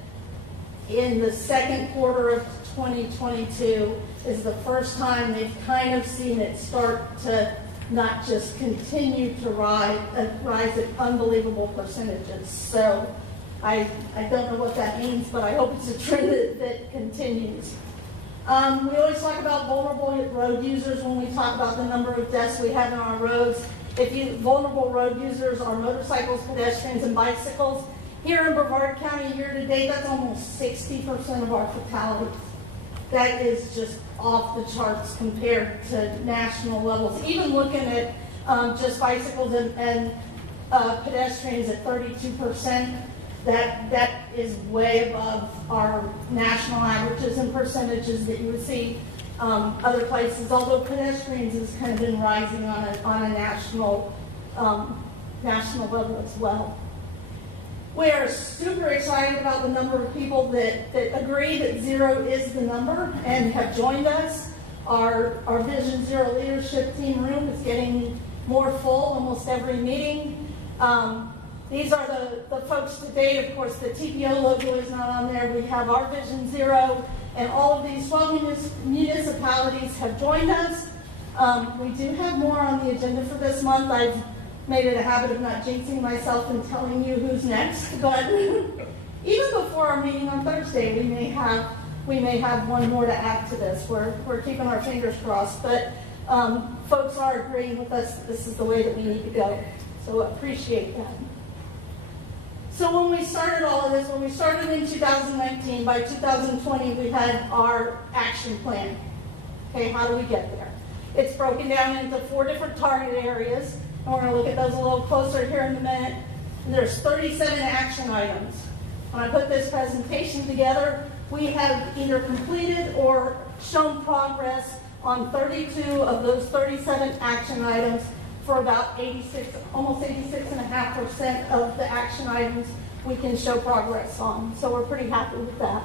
in the second quarter of 2022 is the first time they've kind of seen it start to not just continue to rise at unbelievable percentages. So I don't know what that means, but I hope it's a trend that continues. We always talk about vulnerable road users when we talk about the number of deaths we have on our roads. Vulnerable road users are motorcycles, pedestrians, and bicycles. Here in Brevard County, year to date, that's almost 60% of our fatalities. That is just off the charts compared to national levels. Even looking at just bicycles and pedestrians at 32%. That is way above our national averages and percentages that you would see other places, although pedestrians has kind of been rising on a national level as well. We are super excited about the number of people that agree that zero is the number and have joined us. Our Vision Zero leadership team room is getting more full almost every meeting. These are the folks to date. Of course, the TPO logo is not on there. We have our Vision Zero, and all of these 12 municipalities have joined us. We do have more on the agenda for this month. I've made it a habit of not jinxing myself and telling you who's next, but even before our meeting on Thursday, we may have one more to add to this. We're keeping our fingers crossed, but folks are agreeing with us that this is the way that we need to go. So appreciate that. So when we started all of this, when we started in 2019, by 2020 we had our action plan. Okay, how do we get there? It's broken down into 4 different target areas, and we're going to look at those a little closer here in a minute. And there's 37 action items. When I put this presentation together, we have either completed or shown progress on 32 of those 37 action items for about 86, almost 86.5% of the action items we can show progress on. So we're pretty happy with that.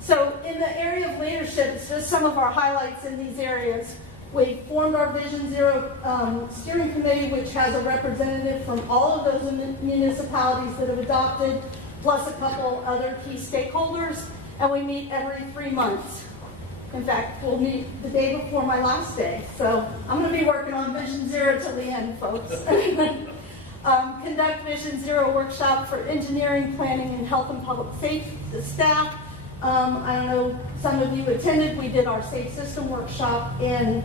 So in the area of leadership, it's just some of our highlights in these areas. We formed our Vision Zero steering committee, which has a representative from all of those municipalities that have adopted, plus a couple other key stakeholders, and we meet every 3 months. In fact, we'll meet the day before my last day. So I'm going to be working on Vision Zero till the end, folks. Conduct Vision Zero workshop for engineering, planning, and health and public safety staff. I don't know, some of you attended. We did our Safe System workshop in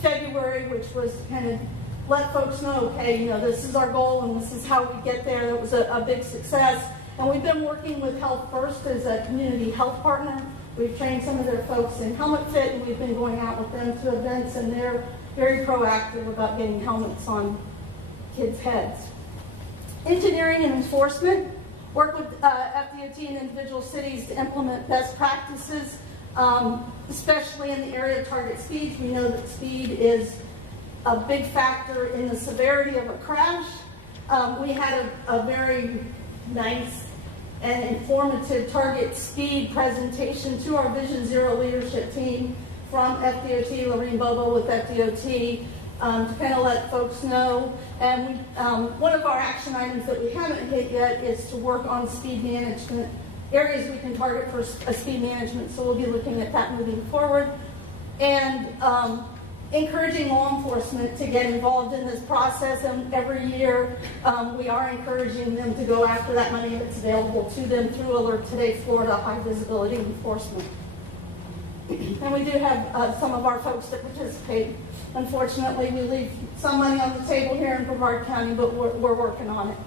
February, which was kind of let folks know, okay, you know, this is our goal and this is how we get there. It was a big success. And we've been working with Health First as a community health partner. We've trained some of their folks in helmet fit, and we've been going out with them to events, and they're very proactive about getting helmets on kids' heads. Engineering and enforcement. Work with FDOT and individual cities to implement best practices, especially in the area of target speeds. We know that speed is a big factor in the severity of a crash. We had a very nice and informative target speed presentation to our Vision Zero leadership team from FDOT, Lorene Bobo with FDOT, to kind of let folks know. And one of our action items that we haven't hit yet is to work on speed management, areas we can target for speed management, so we'll be looking at that moving forward. And encouraging law enforcement to get involved in this process, and every year we are encouraging them to go after that money that's available to them through Alert Today Florida High Visibility Enforcement. And we do have some of our folks that participate. Unfortunately, we leave some money on the table here in Brevard County, but we're working on it.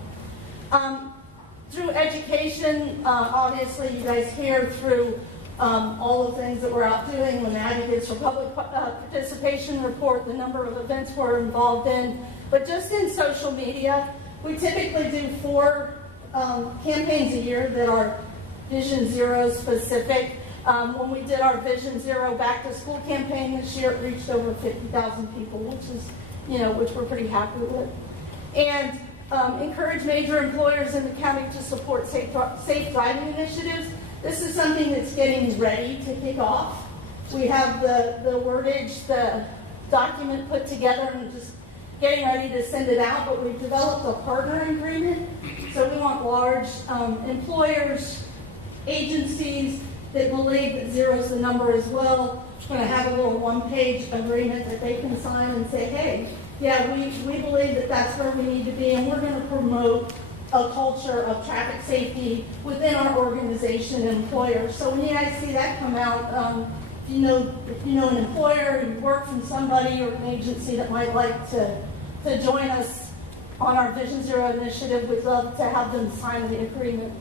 Through education, obviously you guys hear through all the things that we're out doing, when the Advocates for Public Participation report, the number of events we're involved in. But just in social media, we typically do 4 campaigns a year that are Vision Zero specific. When we did our Vision Zero Back to School campaign this year, it reached over 50,000 people, which we're pretty happy with. And encourage major employers in the county to support safe driving initiatives. This is something that's getting ready to kick off. We have the wordage, the document put together, and just getting ready to send it out, but we've developed a partner agreement. So we want large employers, agencies that believe that zero is the number as well. We're going to have a little 1-page agreement that they can sign and say, hey, yeah, we believe that that's where we need to be, and we're going to promote a culture of traffic safety within our organization and employers. So when you guys see that come out, if you know an employer, you work from somebody or an agency that might like to join us on our Vision Zero initiative, we'd love to have them sign the agreement.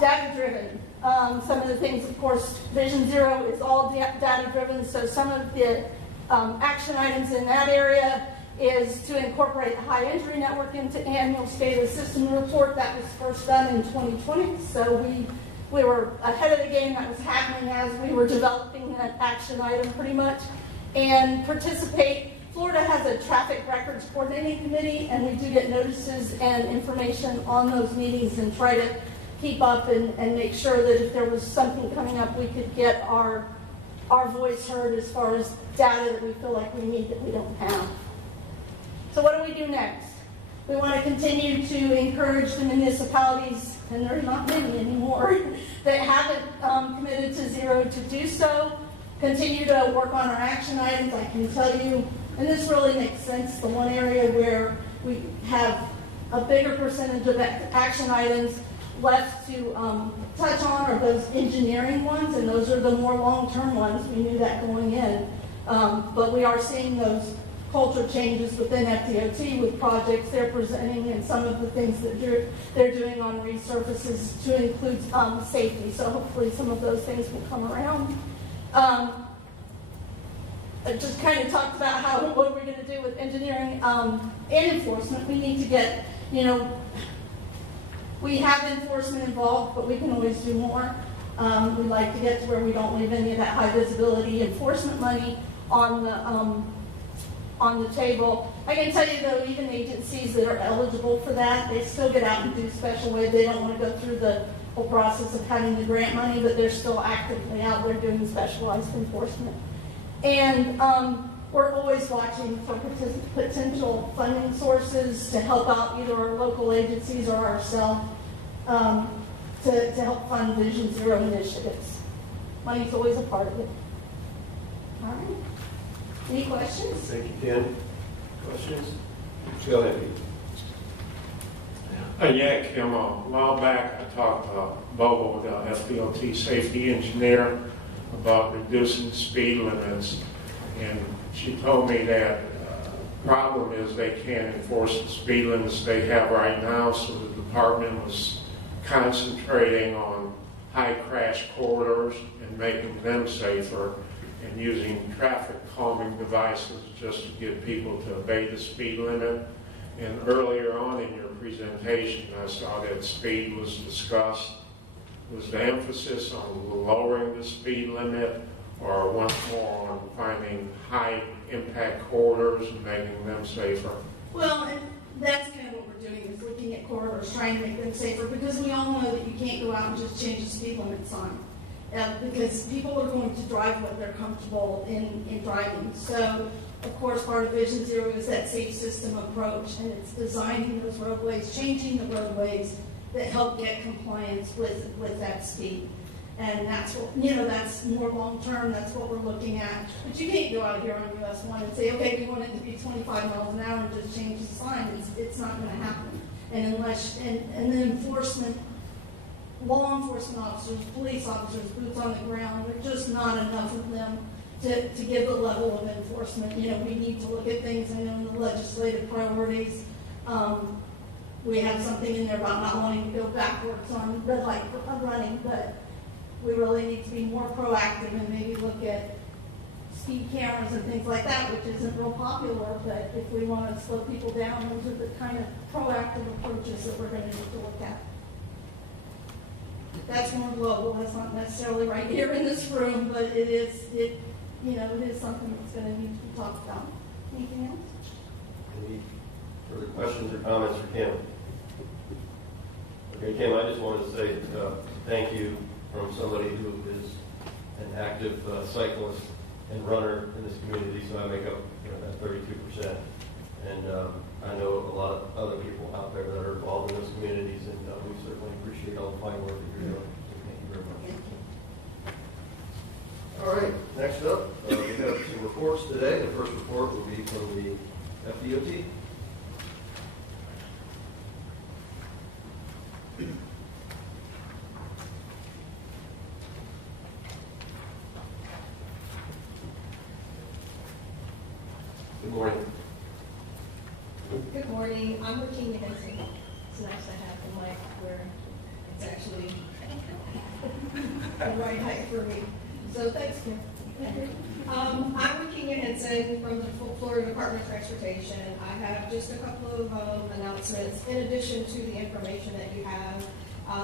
Data-driven. Some of the things, of course, Vision Zero is all data-driven, so some of the action items in that area is to incorporate the high injury network into annual state of the system report. That was first done in 2020. So we were ahead of the game. That was happening as we were developing that action item pretty much. And participate. Florida has a traffic records coordinating committee, and we do get notices and information on those meetings and try to keep up and make sure that if there was something coming up, we could get our voice heard as far as data that we feel like we need that we don't have. So what do we do next? We want to continue to encourage the municipalities, and there's not many anymore, that haven't committed to zero to do so. Continue to work on our action items. I can tell you, and this really makes sense, the one area where we have a bigger percentage of action items left to touch on are those engineering ones, and those are the more long-term ones. We knew that going in. But we are seeing those culture changes within FDOT with projects they're presenting and some of the things that they're doing on resurfaces to include safety. So hopefully some of those things will come around. I just kind of talked about what we're going to do with engineering and enforcement. We need to get, we have enforcement involved, but we can always do more. We'd like to get to where we don't leave any of that high visibility enforcement money on the table. I can tell you though, even agencies that are eligible for that, they still get out and do special ed. They don't want to go through the whole process of having the grant money, but they're still actively out there doing specialized enforcement. And we're always watching for potential funding sources to help out either our local agencies or ourselves to help fund Vision Zero initiatives. Money's always a part of it. All right. Any questions? Thank you, Ken. Questions? Go ahead, Pete. Yeah, Kim, a while back I talked to Bobo, the FDOT safety engineer, about reducing speed limits, and she told me that the problem is they can't enforce the speed limits they have right now, so the department was concentrating on high crash corridors and making them safer and using traffic calming devices just to get people to obey the speed limit. And earlier on in your presentation, I saw that speed was discussed. Was the emphasis on lowering the speed limit, or once more on finding high impact corridors and making them safer? Well, and that's kind of what we're doing, is looking at corridors, trying to make them safer, because we all know that you can't go out and just change the speed limit sign. Because people are going to drive what they're comfortable in driving. So, of course, part of Vision Zero is that safe system approach, and it's designing those roadways, changing the roadways that help get compliance with that speed. And that's what, that's more long-term, that's what we're looking at. But you can't go out here on US 1 and say, okay, we want it to be 25 miles an hour and just change the sign. It's not going to happen. And unless, and the enforcement, law enforcement officers, police officers, boots on the ground, there's just not enough of them to give the level of enforcement. We need to look at things, I know, in the legislative priorities. We have something in there about not wanting to go backwards on red light running, but we really need to be more proactive and maybe look at speed cameras and things like that, which isn't real popular, but if we want to slow people down, those are the kind of proactive approaches that we're going to need to look at. That's more global. That's not necessarily right here in this room, but it is something that's going to need to be talked about. Anything else? Any further questions or comments for Kim? Okay, Kim, I just wanted to say thank you from somebody who is an active cyclist and runner in this community, so I make up that 32%. And I know a lot of other people out there that are involved in those communities, and we certainly appreciate all the fine work that you're doing. So thank you very much. All right, next up, we have some reports today. The first report will be from the FDOT. Good morning. Good morning. I'm working in it's nice to have the mic where it's actually the right height for me. So thanks, Kim. I'm Virginia Henson from the Florida Department of Transportation. I have just a couple of announcements in addition to the information that you have.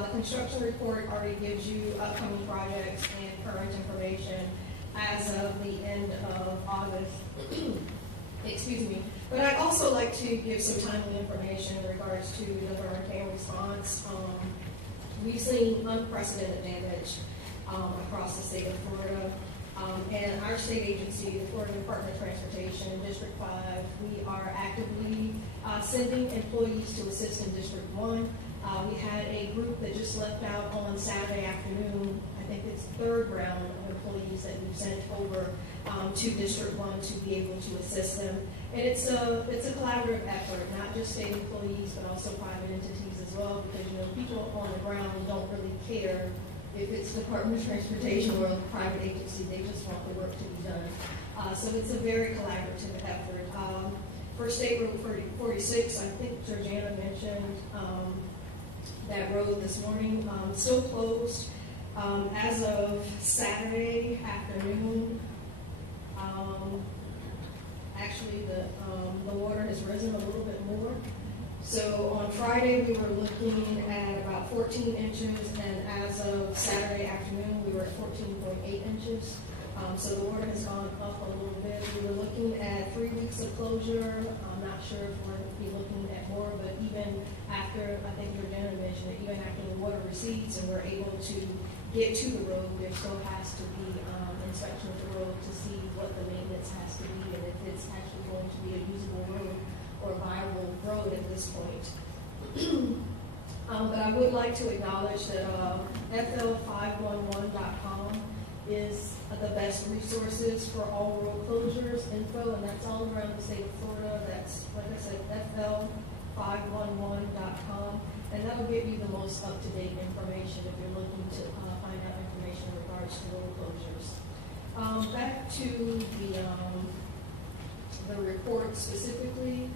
The construction report already gives you upcoming projects and current information as of the end of August. Excuse me. But I'd also like to give some timely information in regards to the hurricane response. We've seen unprecedented damage across the state of Florida. And our state agency, the Florida Department of Transportation, District 5, we are actively sending employees to assist in District 1. We had a group that just left out on Saturday afternoon. I think it's third round of employees that we've sent over to District 1 to be able to assist them. And it's a collaborative effort, not just state employees, but also private entities as well, because people on the ground don't really care if it's Department of Transportation or a private agency. They just want the work to be done. So it's a very collaborative effort. For State Road 46, I think Georgiana mentioned that road this morning, still closed. As of Saturday afternoon, actually the water has risen a little bit more. So on Friday, we were looking at about 14 inches, and as of Saturday afternoon, we were at 14.8 inches. So the water has gone up a little bit. We were looking at 3 weeks of closure. I'm not sure if we're going to be looking at more, but even after, I think Georgiana mentioned it, even after the water recedes and we're able to get to the road, there still has to be inspection of the road to see what the maintenance has to be and if it's actually going to be a usable road or viable road at this point. But I would like to acknowledge that FL511.com is the best resources for all road closures info, and that's all around the state of Florida. That's, like I said, FL511.com, and that will give you the most up-to-date information if you're looking to find out information in regards to road closures. Back to the report specifically.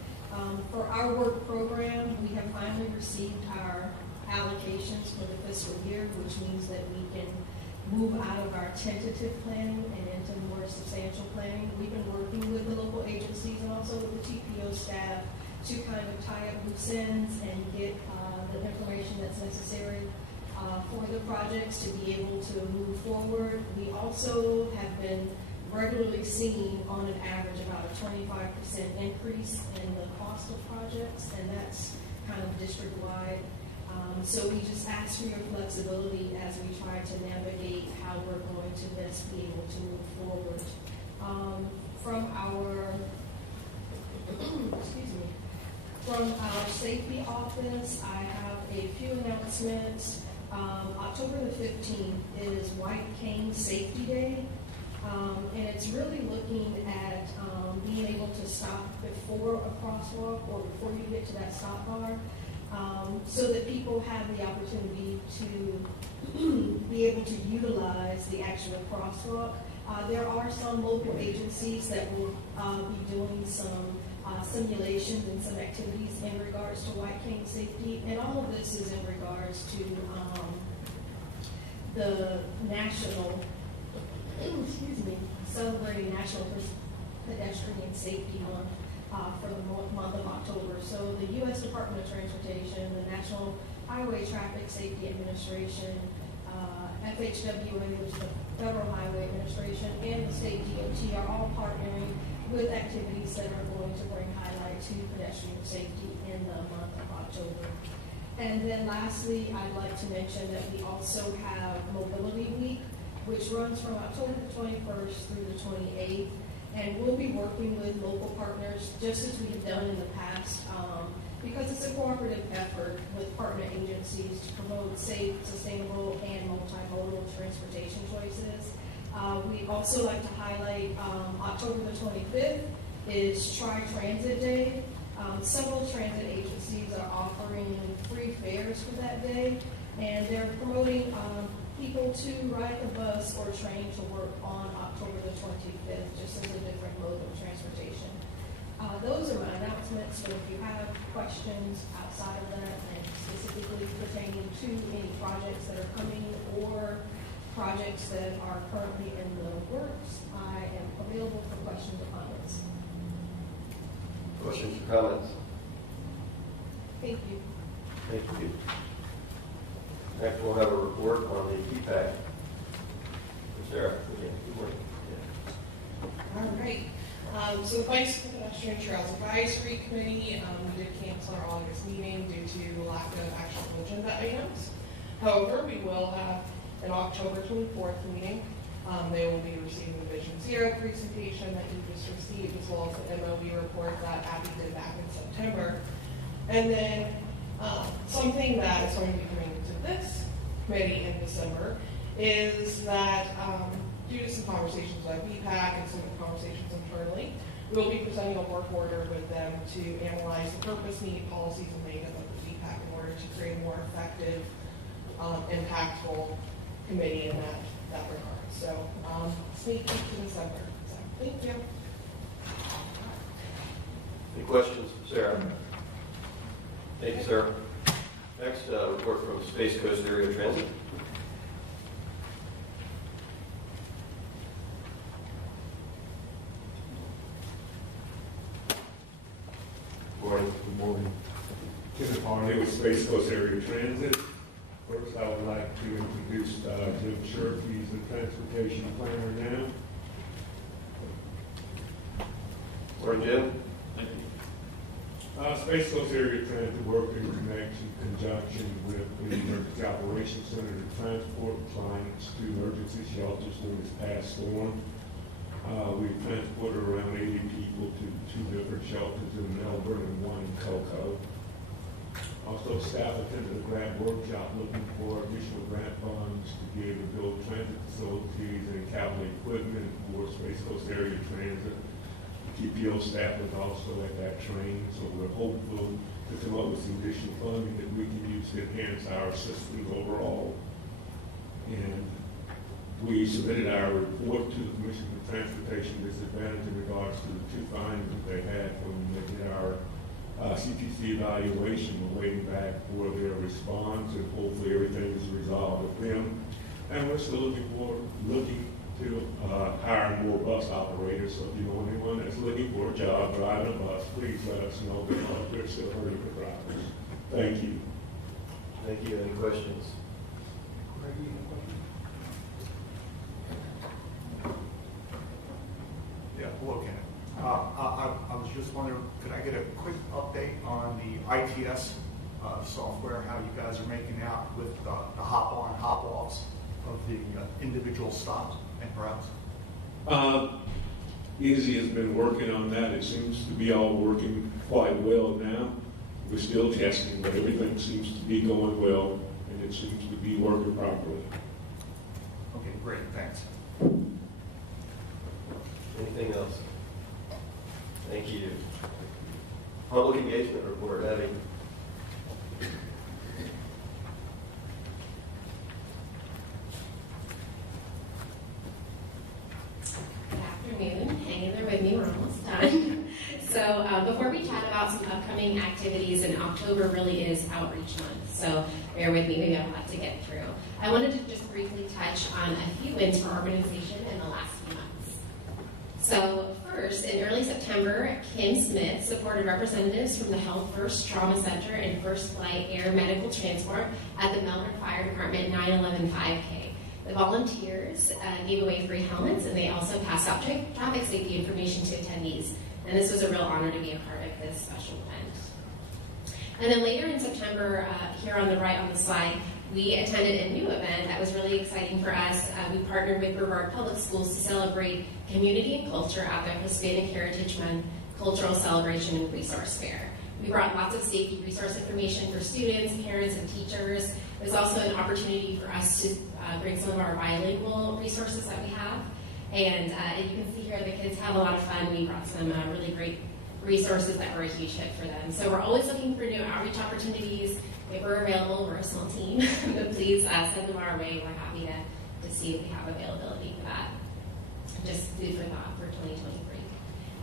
For our work program, we have finally received our allocations for the fiscal year, which means that we can move out of our tentative planning and into more substantial planning. We've been working with the local agencies and also with the TPO staff to kind of tie up loose ends and get the information that's necessary for the projects to be able to move forward. We also have been regularly seeing on an average about a 25% increase in the cost of projects, and that's kind of district-wide. So we just ask for your flexibility as we try to navigate how we're going to best be able to move forward. From our From our safety office, I have a few announcements. October the 15th is White Cane Safety Day. And it's really looking at being able to stop before a crosswalk or before you get to that stop bar, so that people have the opportunity to be able to utilize the actual crosswalk. There are some local agencies that will be doing some simulations and some activities in regards to white cane safety, and all of this is in regards to the national celebrating National Pedestrian Safety Month for the month of October. So the U.S. Department of Transportation, the National Highway Traffic Safety Administration, FHWA, which is the Federal Highway Administration, and the state DOT are all partnering with activities that are going to bring highlight to pedestrian safety in the month of October. And then lastly, I'd like to mention that we also have Mobility Week, which runs from October the 21st through the 28th. And we'll be working with local partners, just as we have done in the past, because it's a cooperative effort with partner agencies to promote safe, sustainable, and multimodal transportation choices. We also like to highlight October the 25th is Tri-Transit Day. Several transit agencies are offering free fares for that day, and they're promoting people to ride the bus or train to work on October the 25th, just as a different mode of transportation. Those are my announcements, but if you have questions outside of that, and specifically pertaining to any projects that are coming or projects that are currently in the works. I am available for questions or comments. Questions or comments? Thank you. Thank you. Next, we'll have a report on the PPAC. Sarah, again, good morning. All right. So the Bicycle Pedestrian Trails Advisory Committee, we did cancel our August meeting due to lack of actual agenda items. However, we will have an October 24th meeting. They will be receiving the Vision Zero presentation that you just received, as well as the MOE report that Abby did back in September. And then something that is going to be coming to this committee in December is that due to some conversations with VPAC and some conversations internally, we'll be presenting a work order with them to analyze the purpose, need, policies, and makeup of the VPAC in order to create a more effective, impactful committee in that regard. So, sneak peek to December. So, thank you. Any questions for Sarah? Thank you, Sarah. Next, report from Space Coast Area Transit. Morning. Good morning. Kenneth Harney with Space Coast Area Transit. First, I would like to introduce Jim Shirk. He's the transportation planner now. Morning, Jim. Thank you. Space Coast Area Transit worked in conjunction with the Emergency Operations Center to transport clients to emergency shelters during this past storm. We transported around 80 people to 2 different shelters in Melbourne and 1 in Cocoa. Also, staff attended a grant workshop looking for additional grant funds to be able to build transit facilities and capital equipment for Space Coast Area Transit. The TPO staff was also at that training, so we're hopeful to come up with some additional funding that we can use to enhance our systems overall. And we submitted our report to the Commission for Transportation Disadvantage in regards to the 2 findings that they had when they did our CTC evaluation. We're waiting back for their response, and hopefully everything is resolved with them. And we're still looking to hire more bus operators. So if you know anyone that's looking for a job driving a bus, please let us know, because we're still hurting for drivers. Thank you. Thank you. Any questions? Yeah, hello, Ken. I was just wondering, could I get a quick update on the ITS software, how you guys are making out with the hop-on, hop-offs of the individual stops and routes? Easy has been working on that. It seems to be all working quite well now. We're still testing, but everything seems to be going well, and it seems to be working properly. Okay, great, thanks. Anything else? Thank you. Public engagement report, Abby. Afternoon. Hang in there with me, we're almost done. So before we chat about some upcoming activities, and October really is outreach month, so bear with me, we have a lot to get through. I wanted to just briefly touch on a few wins for organization in the last few months. So first, in early September, Kim Smith supported representatives from the Health First Trauma Center and First Flight Air Medical Transport at the Melbourne Fire Department 9/11 5K. The volunteers gave away free helmets, and they also passed out traffic safety information to attendees. And this was a real honor to be a part of this special event. And then later in September, here on the right on the slide, we attended a new event that was really exciting for us. We partnered with Brevard Public Schools to celebrate community and culture at their Hispanic Heritage Month Cultural Celebration and Resource Fair. We brought lots of safety resource information for students, parents, and teachers. It was also an opportunity for us to bring some of our bilingual resources that we have. And you can see here the kids have a lot of fun. We brought some really great resources that were a huge hit for them. So we're always looking for new outreach opportunities. If we're available, we're a small team, but please send them our way. We're happy to see if we have availability for that. Just food for thought for 2023.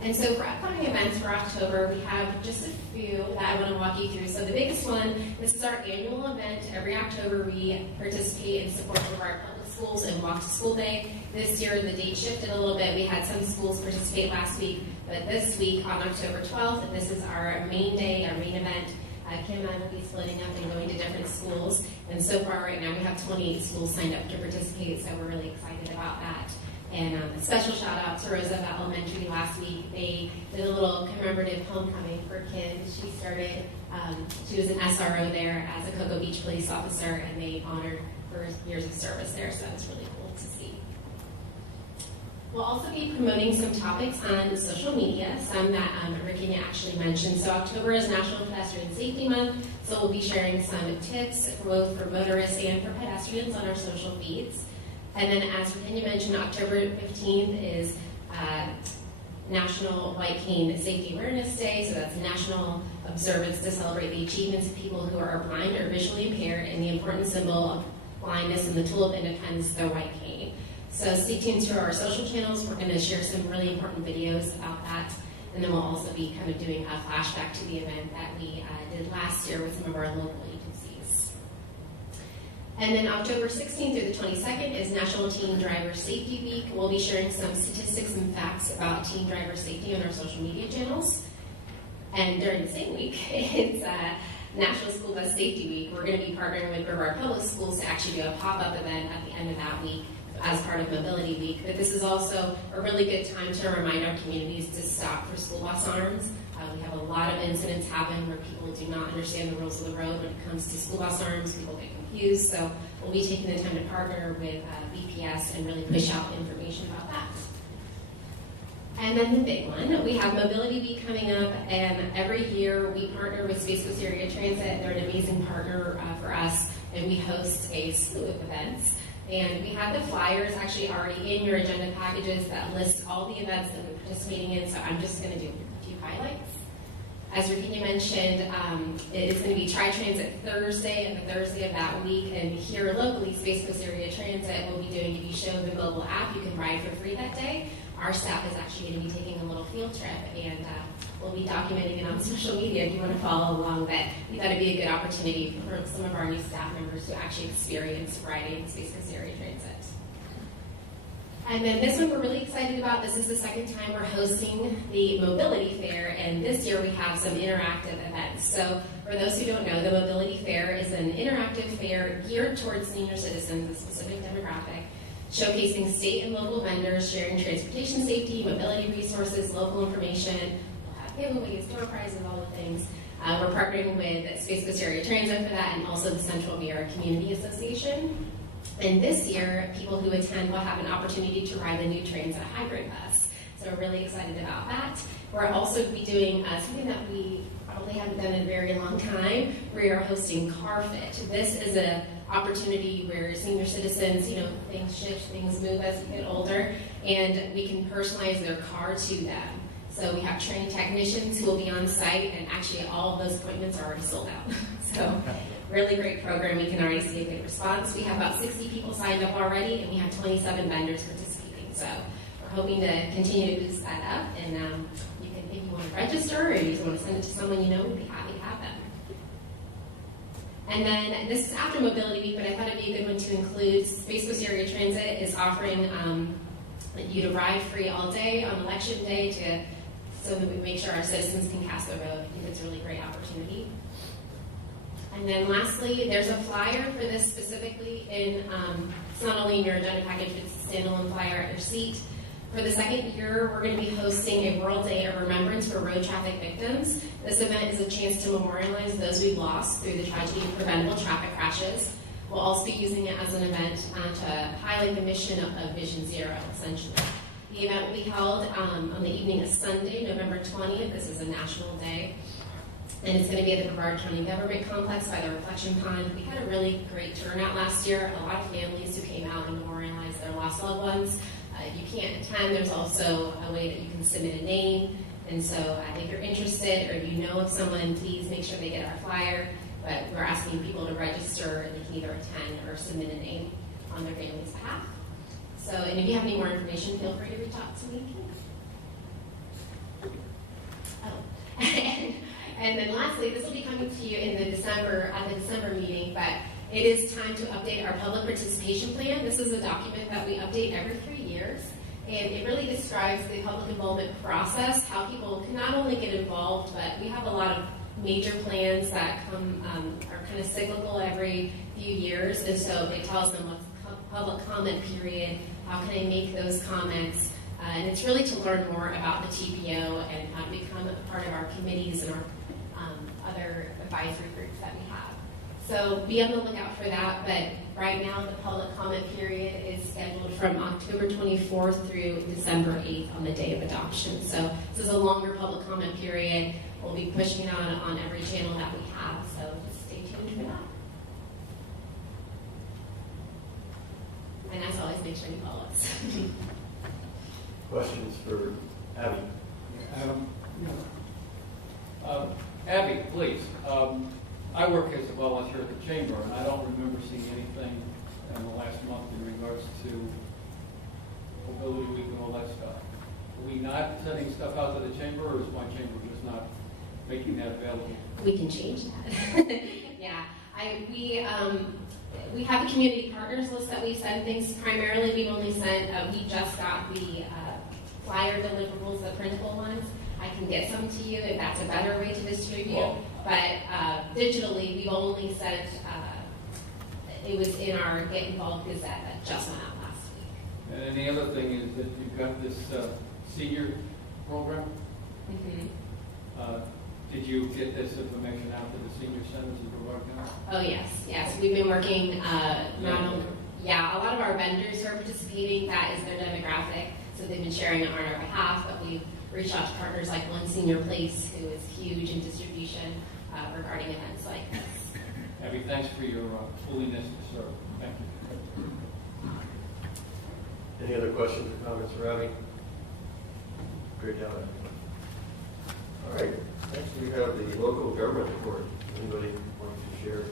And so for upcoming events for October, we have just a few that I want to walk you through. So the biggest one, this is our annual event. Every October we participate in support of our public schools and walk to school day. This year the date shifted a little bit. We had some schools participate last week, but this week on October 12th, and this is our main day, our main event, Kim and I will be splitting up and going to different schools. And so far right now we have 28 schools signed up to participate, so we're really excited about that. And a special shout out to Roosevelt Elementary last week. They did a little commemorative homecoming for Kim. She started, she was an SRO there as a Cocoa Beach police officer, and they honored her years of service there, so that's really cool to see. We'll also be promoting some topics on social media, some that Virginia actually mentioned. So October is National Pedestrian Safety Month, so we'll be sharing some tips both for motorists and for pedestrians on our social feeds. And then as Virginia mentioned, October 15th is National White Cane Safety Awareness Day, so that's national observance to celebrate the achievements of people who are blind or visually impaired and the important symbol of blindness and the tool of independence, their white cane. So stay tuned to our social channels. We're going to share some really important videos about that. And then we'll also be kind of doing a flashback to the event that we did last year with some of our local agencies. And then October 16th through the 22nd is National Teen Driver Safety Week. We'll be sharing some statistics and facts about teen driver safety on our social media channels. And during the same week, it's National School Bus Safety Week. We're going to be partnering with Brevard Public Schools to actually do a pop-up event at the end of that week as part of Mobility Week. But this is also a really good time to remind our communities to stop for school bus arms. We have a lot of incidents happen where people do not understand the rules of the road when it comes to school bus arms. People get confused. So we'll be taking the time to partner with BPS and really push out information about that. And then the big one, we have Mobility Week coming up, and every year we partner with Space Coast Area Transit. They're an amazing partner for us, and we host a slew of events. And we have the flyers actually already in your agenda packages that list all the events that we're participating in, so I'm just going to do a few highlights. As Virginia mentioned, it is going to be Tri-Transit Thursday and the Thursday of that week, and here locally, Space Coast Area Transit will be doing, if you show the mobile app, you can ride for free that day. Our staff is actually going to be taking a little field trip, and we'll be documenting it on social media if you want to follow along. But we thought it'd be a good opportunity for some of our new staff members to actually experience riding Space Coast Area Transit. And then this one we're really excited about. This is the second time we're hosting the Mobility Fair, and this year we have some interactive events. So for those who don't know, the Mobility Fair is an interactive fair geared towards senior citizens, a specific demographic, showcasing state and local vendors, sharing transportation safety, mobility resources, local information. We'll have giveaways, door prizes, all the things. We're partnering with Space Coast Area Transit for that, and also the Central New York Community Association. And this year, people who attend will have an opportunity to ride the new transit hybrid bus. So we're really excited about that. We're also be doing something that we probably haven't done in a very long time. We are hosting Car Fit. This is an opportunity where senior citizens, things shift, things move as you get older, and we can personalize their car to them. So we have trained technicians who will be on site, and actually all of those appointments are already sold out. So really great program. We can already see a good response. We have about 60 people signed up already, and we have 27 vendors participating. So we're hoping to continue to boost that up, and you can, if you want to register or you just want to send it to someone you know, we'd be happy to have them. And then this is after Mobility Week, but I thought it'd be a good one to include. Space Coast Area Transit is offering you to ride free all day on Election Day so that we make sure our citizens can cast their vote. I think it's a really great opportunity. And then lastly, there's a flyer for this specifically in, it's not only in your agenda package, it's a standalone flyer at your seat. For the second year, we're going to be hosting a World Day of Remembrance for road traffic victims. This event is a chance to memorialize those we've lost through the tragedy of preventable traffic crashes. We'll also be using it as an event to highlight the mission of Vision Zero, essentially. The event will be held on the evening of Sunday, November 20th. This is a national day. And it's going to be at the Brevard County Government Complex by the Reflection Pond. We had a really great turnout last year. A lot of families who came out and memorialized their lost loved ones. If you can't attend, there's also a way that you can submit a name. And so if you're interested or if you know of someone, please make sure they get our flyer. But we're asking people to register. They can either attend or submit a name on their family's behalf. So, and if you have any more information, feel free to reach out to me. And then lastly, this will be coming to you in at the December meeting, but it is time to update our public participation plan. This is a document that we update every 3 years, and it really describes the public involvement process, how people can not only get involved, but we have a lot of major plans that come are kind of cyclical every few years, and so it tells them what's public comment period, how can I make those comments, and it's really to learn more about the TPO and how to become a part of our committees and our other advisory groups that we have. So be on the lookout for that, but right now the public comment period is scheduled from October 24th through December 8th on the day of adoption. So this is a longer public comment period. We'll be pushing it on every channel that we have, so just stay tuned for that. And as always, make sure you follow us. Questions for Abby? Abby, please. I work as a volunteer at the chamber, and I don't remember seeing anything in the last month in regards to mobility week and all that stuff. Are we not sending stuff out to the chamber, or is my chamber just not making that available? We can change that. Yeah, we have a community partners list that we send things. Primarily, we've only sent. We just got the flyer deliverables, the printable ones. I can get some to you if that's a better way to distribute. Well, but digitally, we've only sent. It was in our Get Involved Gazette that just went out last week. And then the other thing is that you've got this senior program. Mm-hmm. Did you get this information out to the senior centers in Brevard County? Oh yes. We've been working not only. Yeah, a lot of our vendors who are participating, that is their demographic, so they've been sharing it on our behalf, but we've reached out to partners like One Senior Place, who is huge in distribution regarding events like this. Abby, thanks for your willingness to serve. Thank you. Any other questions or comments for Abby? Great job. All right, next we have the local government report. Anybody want to share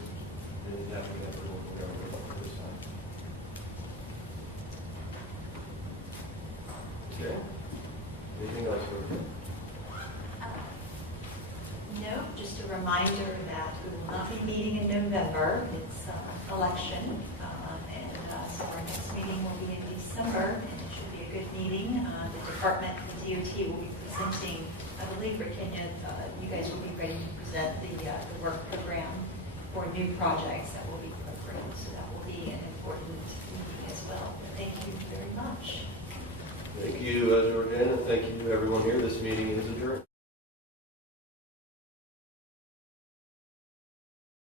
anything happening at the local government at this time? Okay. Anything else for you? No, just a reminder that we will not be meeting in November. It's election, and so our next meeting will be in December, and it should be a good meeting. The department, the DOT, will be presenting, I believe, Virginia, you guys will be ready to present the work program for new projects that will be programmed, so that will be an important meeting as well. But thank you very much. Thank you, Georgiana, and thank you everyone here. This meeting is adjourned.